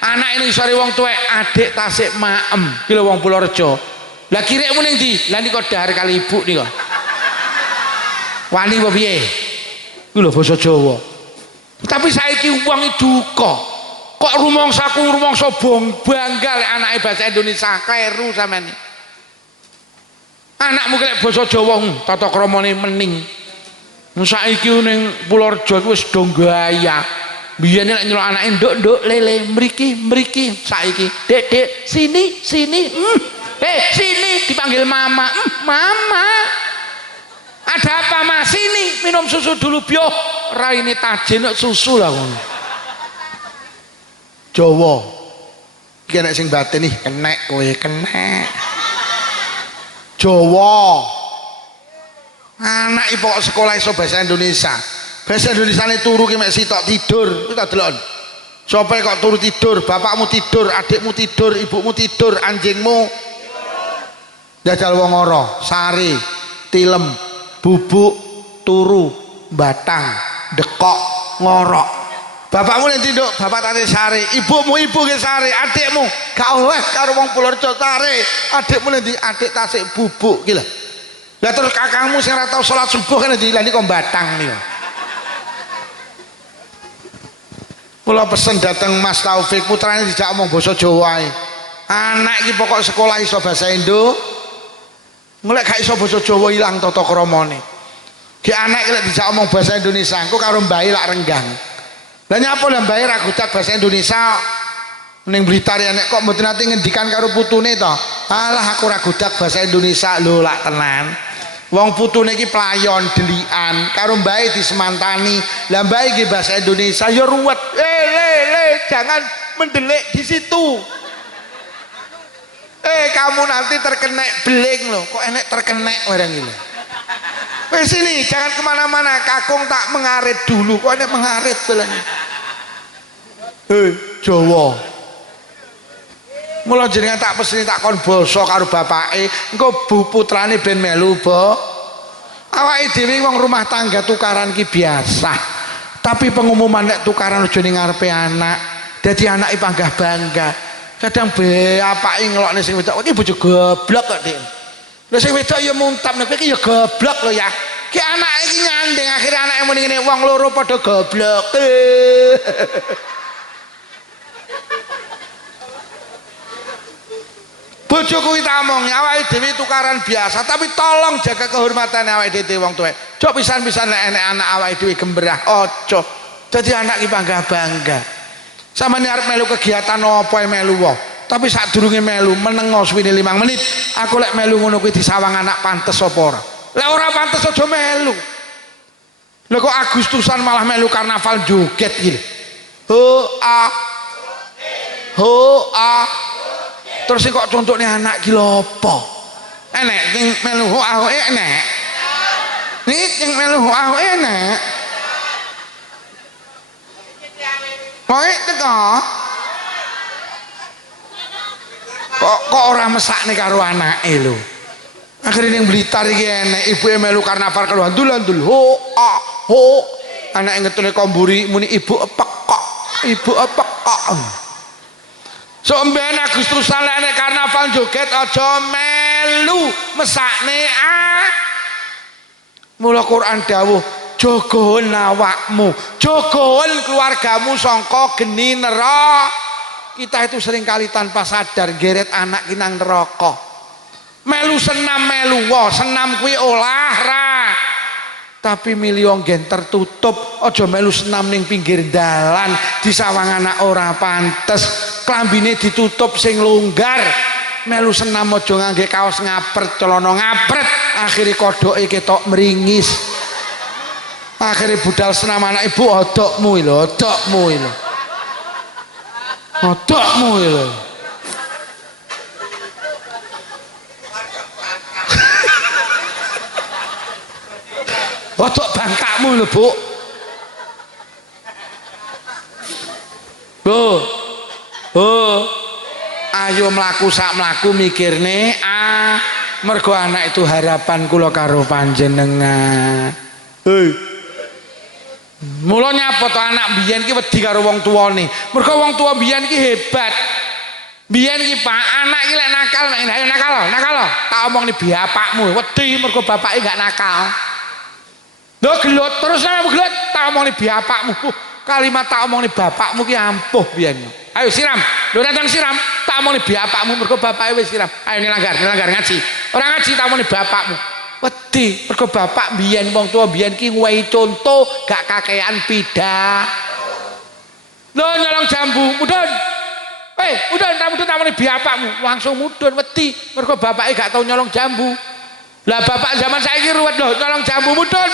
Anak ini sore wong tuwek, adik tasik maem. Ki lho wong Purworejo. Lah kirikmu ning ndi? Lah nika dahar kali ibu nika. Wani apa piye? Ki lho basa Jawa. Tapi saiki wong duka. Kok rumangsaku rumangsa bangga lek anake bahasa Indonesia kleru sampean. Anakmu lek basa Jawa tata kramane mening. Saiki ning Purworejo wis do gaya. Biyen nek nyeluk anake nduk lele mriki saiki Dek sini sini. Sini dipanggil mama. Mama. Ada apa Mas? Sini minum susu dulu bio. Raine tajin susu lah ngono. Jawa. Iki nek sing batin nih kenek kowe kenek. Jawa. Anak pokok sekolah iso bahasa Indonesia. Bahasa Indonesia ini turu ki mek sitok tidur. Kita delok. Sopo kok turu tidur? Bapakmu tidur, adikmu tidur, ibumu tidur, anjingmu jajal wong ora, sari, tilem, bubuk, turu, batang, dekok, ngorok. Bapakmu nek tinduk, bapak tate sari, ibumu ibu ke sari, adikmu gak oleh karo wong Purworejo sari, adikmu nek adik tasik bubuk ki lho. Lah terus kakangmu sing ora tau salat subuh kan dilani kok batang niku. Kula pesen dateng Mas Taufik putrane dijak omong basa Jawa ae. Anak iki pokok sekolah iso bahasa Indo. Mulai gak iso basa Jawa ilang tata kramane. Ki anak iki lek dijak omong bahasa Indonesia engko karo mbae lak renggang. Lah nyapa lah mbae ra gucak bahasa Indonesia ning Blitar ya nek kok mboten nate ngendikan karo putune to. Alah aku ra gudak bahasa Indonesia lho lak tenan. Wong putune iki playon delikan karo mbae disemantani. Lah mbae iki bahasa Indonesia ya ruwet. Jangan mendelik di situ. Kamu nanti terkenek beling loh. Kok enek terkenek barang ini. Wes sini jangan kemana-mana. Kakung tak mengarit dulu. Kok enek mengarit belanya. Jawa. Mula jenengan tak pesini tak kon basa karo bapake. Engko bu putrane ben melu bo. Awake dhewe wong rumah tangga tukaran ki biasa. Tapi pengumuman nek tukaran aja ning ngarepe anak. Dadi anake panggah bangga. Kadang be apake ngelokne sing wedok iki bojo goblok kok, Dik. Lha sing wedok ya muntap nek iki ya goblok lho ya. Ki anak iki nyanding akhire anake muni ngene wong loro padha goblok. Bojoku iki tak omong awake dhewe tukaran biasa tapi tolong jaga kehormatan awake dhewe wong tuwek. Cok pisan-pisan nek enek anak awake dhewe gembrah ojo. Dadi anak iki bangga-bangga. Samane arep melu kegiatan apa melu wae. Tapi sadurunge melu menengo suwine 5 menit aku lek melu ngono kuwi disawang anak pantes apa ora. Lek ora pantes aja melu. Lha kok Agustusan malah melu karnaval joget iki. Ho a terus kok contone anak ki lho apa? Enek sing melu ho a enek. Nih sing melu ho a enek. Kok teko? Kok ora mesakne karo anake lho. Akhire ning Blitar iki enek ibuke melu karnaval karo andul-andul ho a ho. Anake ngetune komburi muni ibu epek kok. Ibu epek kok. So mben Agustusan nek karnaval joget aja melu mesakne Mula Quran dawuh jogohon awakmu, jogohon keluargamu sangka geni neraka. Kita itu seringkali tanpa sadar geret anak kinang neraka. Melu senam melu senam kuwi olah. Tapi milih gen tertutup, aja melu senam ning pinggir dalan, disawang anak ora pantes, klambine ditutup sing longgar. Melu senam aja ngangge kaos ngapret, celana ngapret, akhire kodoke ketok meringis. Akhire budal senam anak ibu odokmu lho, odokmu lho. Odokmu lho. Odok bangkakmu lho, Bu. Ayo mlaku sak mlaku mikirne mergo anak itu harapan kula karo panjenengan. Mula nyapa to anak biyen ki wedi karo wong tuane. Mergo wong tua biyen ki hebat. Biyen ki Pak, anak ki lek nakal, ayo nakal. Tak omongni bapakmu, wedi mergo bapake gak nakal. Lho gelut terus gelut, tak omongni bapakmu. Kalimat tak omongni bapakmu ki ampuh biyen. Ayo siram. Lho nonton siram, tak omongni bapakmu mergo bapake wis siram. Ayo nilanggar ngaji. Ora ngaji tak omongni bapakmu. Wedi mergo bapak biyen wong tua biyen ki ngwehi contoh gak kakean pida. Lho nyolong jambu, mudun. Mudun tamune bapakmu, langsung mudun wedi mergo bapake gak tau nyolong jambu. Lah bapak zaman saiki ruwet lho nyolong jambu mudun.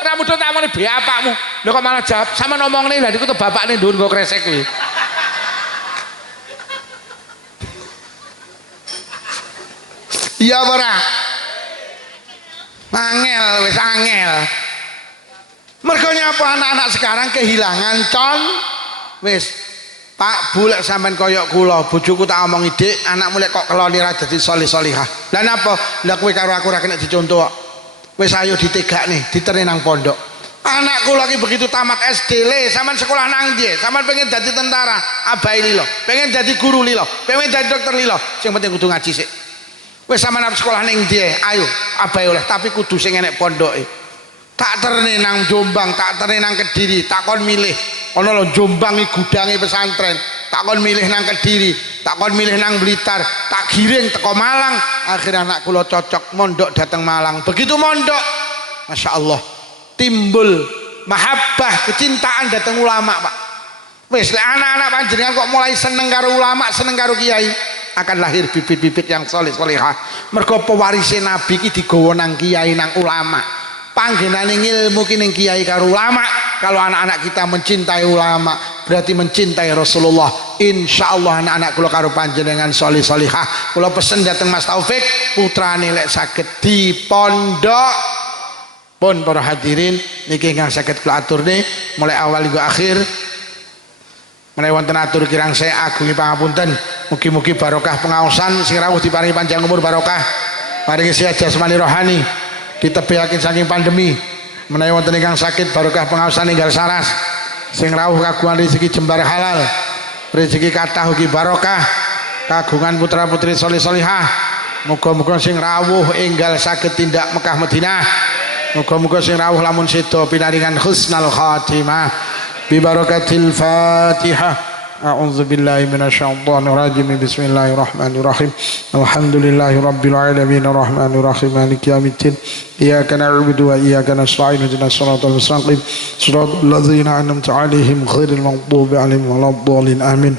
Ora mudun tamune bapakmu. Lho kok malah jawab sama ngomongne lha niku to bapakne ndhuwur nggo kresek kuwi. Iya ora? Wis angel. Mergo nyapa anak-anak sekarang kehilangan wis Pak Bu lek sampean koyok kula bojoku tak omongi Dik anakmu lek kok keloni ra dadi salih-salihah. Lah napa? Lah kowe karo aku ora kena dicontoh kok. Wis ayo ditegakne diterni nang pondok. Anakku lagi begitu tamat SD le sampean sekolah nang ndi? Sampean pengen dadi tentara, abai lilo. Pengen dadi guru lilo, pengen dadi dokter lilo. Sing penting kudu ngaji sik. Wis sampean arep sekolah ning ndi? Ayo abai oleh tapi kudu sing enek pondoke. Tak terni nang Jombang, tak terni nang Kediri, tak kon milih. Ana lho Jombang iki gudange pesantren, tak kon milih nang Kediri, tak kon milih nang Blitar, tak giring teko Malang. Akhirnya anak kula cocok mondok datang Malang. Begitu mondok, Masya Allah, timbul mahabbah, kecintaan datang ulama, Pak. Wis anak-anak panjenengan kok mulai seneng karo ulama, seneng karo kiai, akan lahir bibit-bibit yang soleh-solehah. Mergo pewarise Nabi ki digawa nang kiai nang ulama. Panggenane ilmu ki ning kiai karo ulama. Kalau anak-anak kita mencintai ulama berarti mencintai Rasulullah. Insyaallah anak-anak kula karo panjenengan soleh-solehah. Kula pesen dateng Mas Taufik putrane lek saged di pondok. Pun para hadirin niki ingkang saged kula aturne mulai awal hingga akhir. Menawi wonten atur kirang saya agungi pangapunten. Mugi-mugi barokah pengaosan sing rawuh diparingi panjang umur barokah. Paringi sehat jasmani rohani. Ditebihaken saking pandemi. Menawi wonten ingkang sakit barokah pengaosan ninggal saras. Sing rawuh kagungan rezeki jembar halal. Rezeki kathah ugi barokah. Kagungan putra-putri soleh-solihah. Muga-muga sing rawuh enggal saged tindak Mekah Madinah. Muga-muga sing rawuh lamun sedo pinaringan husnul khatimah bi barakatil Fatihah. A'udzu billahi minasyaitonir rajim. Bismillahirrahmanirrahim. Alhamdulillahi rabbil alamin arrahmanir rahim maliki yaumiddin. Iyyaka na'budu wa iyyaka nasta'in ihdinas siratal mustaqim siratal ladzina an'amta 'alaihim ghairil maghdubi 'alaihim waladdallin. Amin.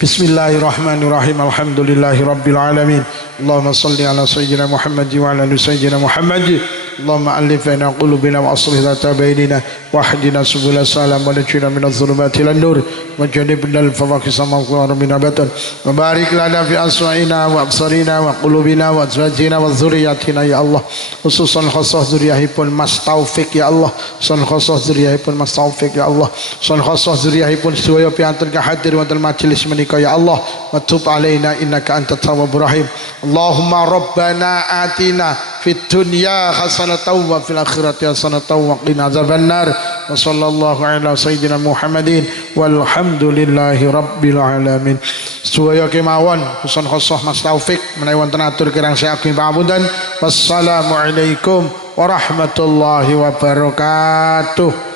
Bismillahirrahmanirrahim. Alhamdulillahi rabbil alamin. Allahumma salli ala sayyidina Muhammad wa ala ali sayyidina Muhammad. Allahumma alif baina qulubina wa aslih dhata bainina wa hdina subul salam wa najina minadh dhulumati ilan nur wa jannibna al-fawahisha ma dhahara minha batan wa barik lana fi asma'ina wa absarina wa qulubina wa azwajina wa dhurriyyatina ya Allah. Khususan khusus dzurriyyahipun Mas Taufik ya Allah. Sun khusus dzurriyyahipun Mas Taufik ya Allah. Sun khusus dzurriyyahipun sedaya piantun kahadir wonten majelis menika ya Allah. Wa tub alaina innaka antat tawwabur rahim. Allahumma rabbana atina fid dunya hasanatan wa fil akhirati hasanatan wa qina adzabannar. Wa sallallahu ala sayyidina Muhammadin walhamdulillahi rabbil alamin. Sedaya kemawon pesan khosoh Mas Taufik menawi wonten atur kirang saking pangapunten. Wassalamualaikum warahmatullahi wabarakatuh.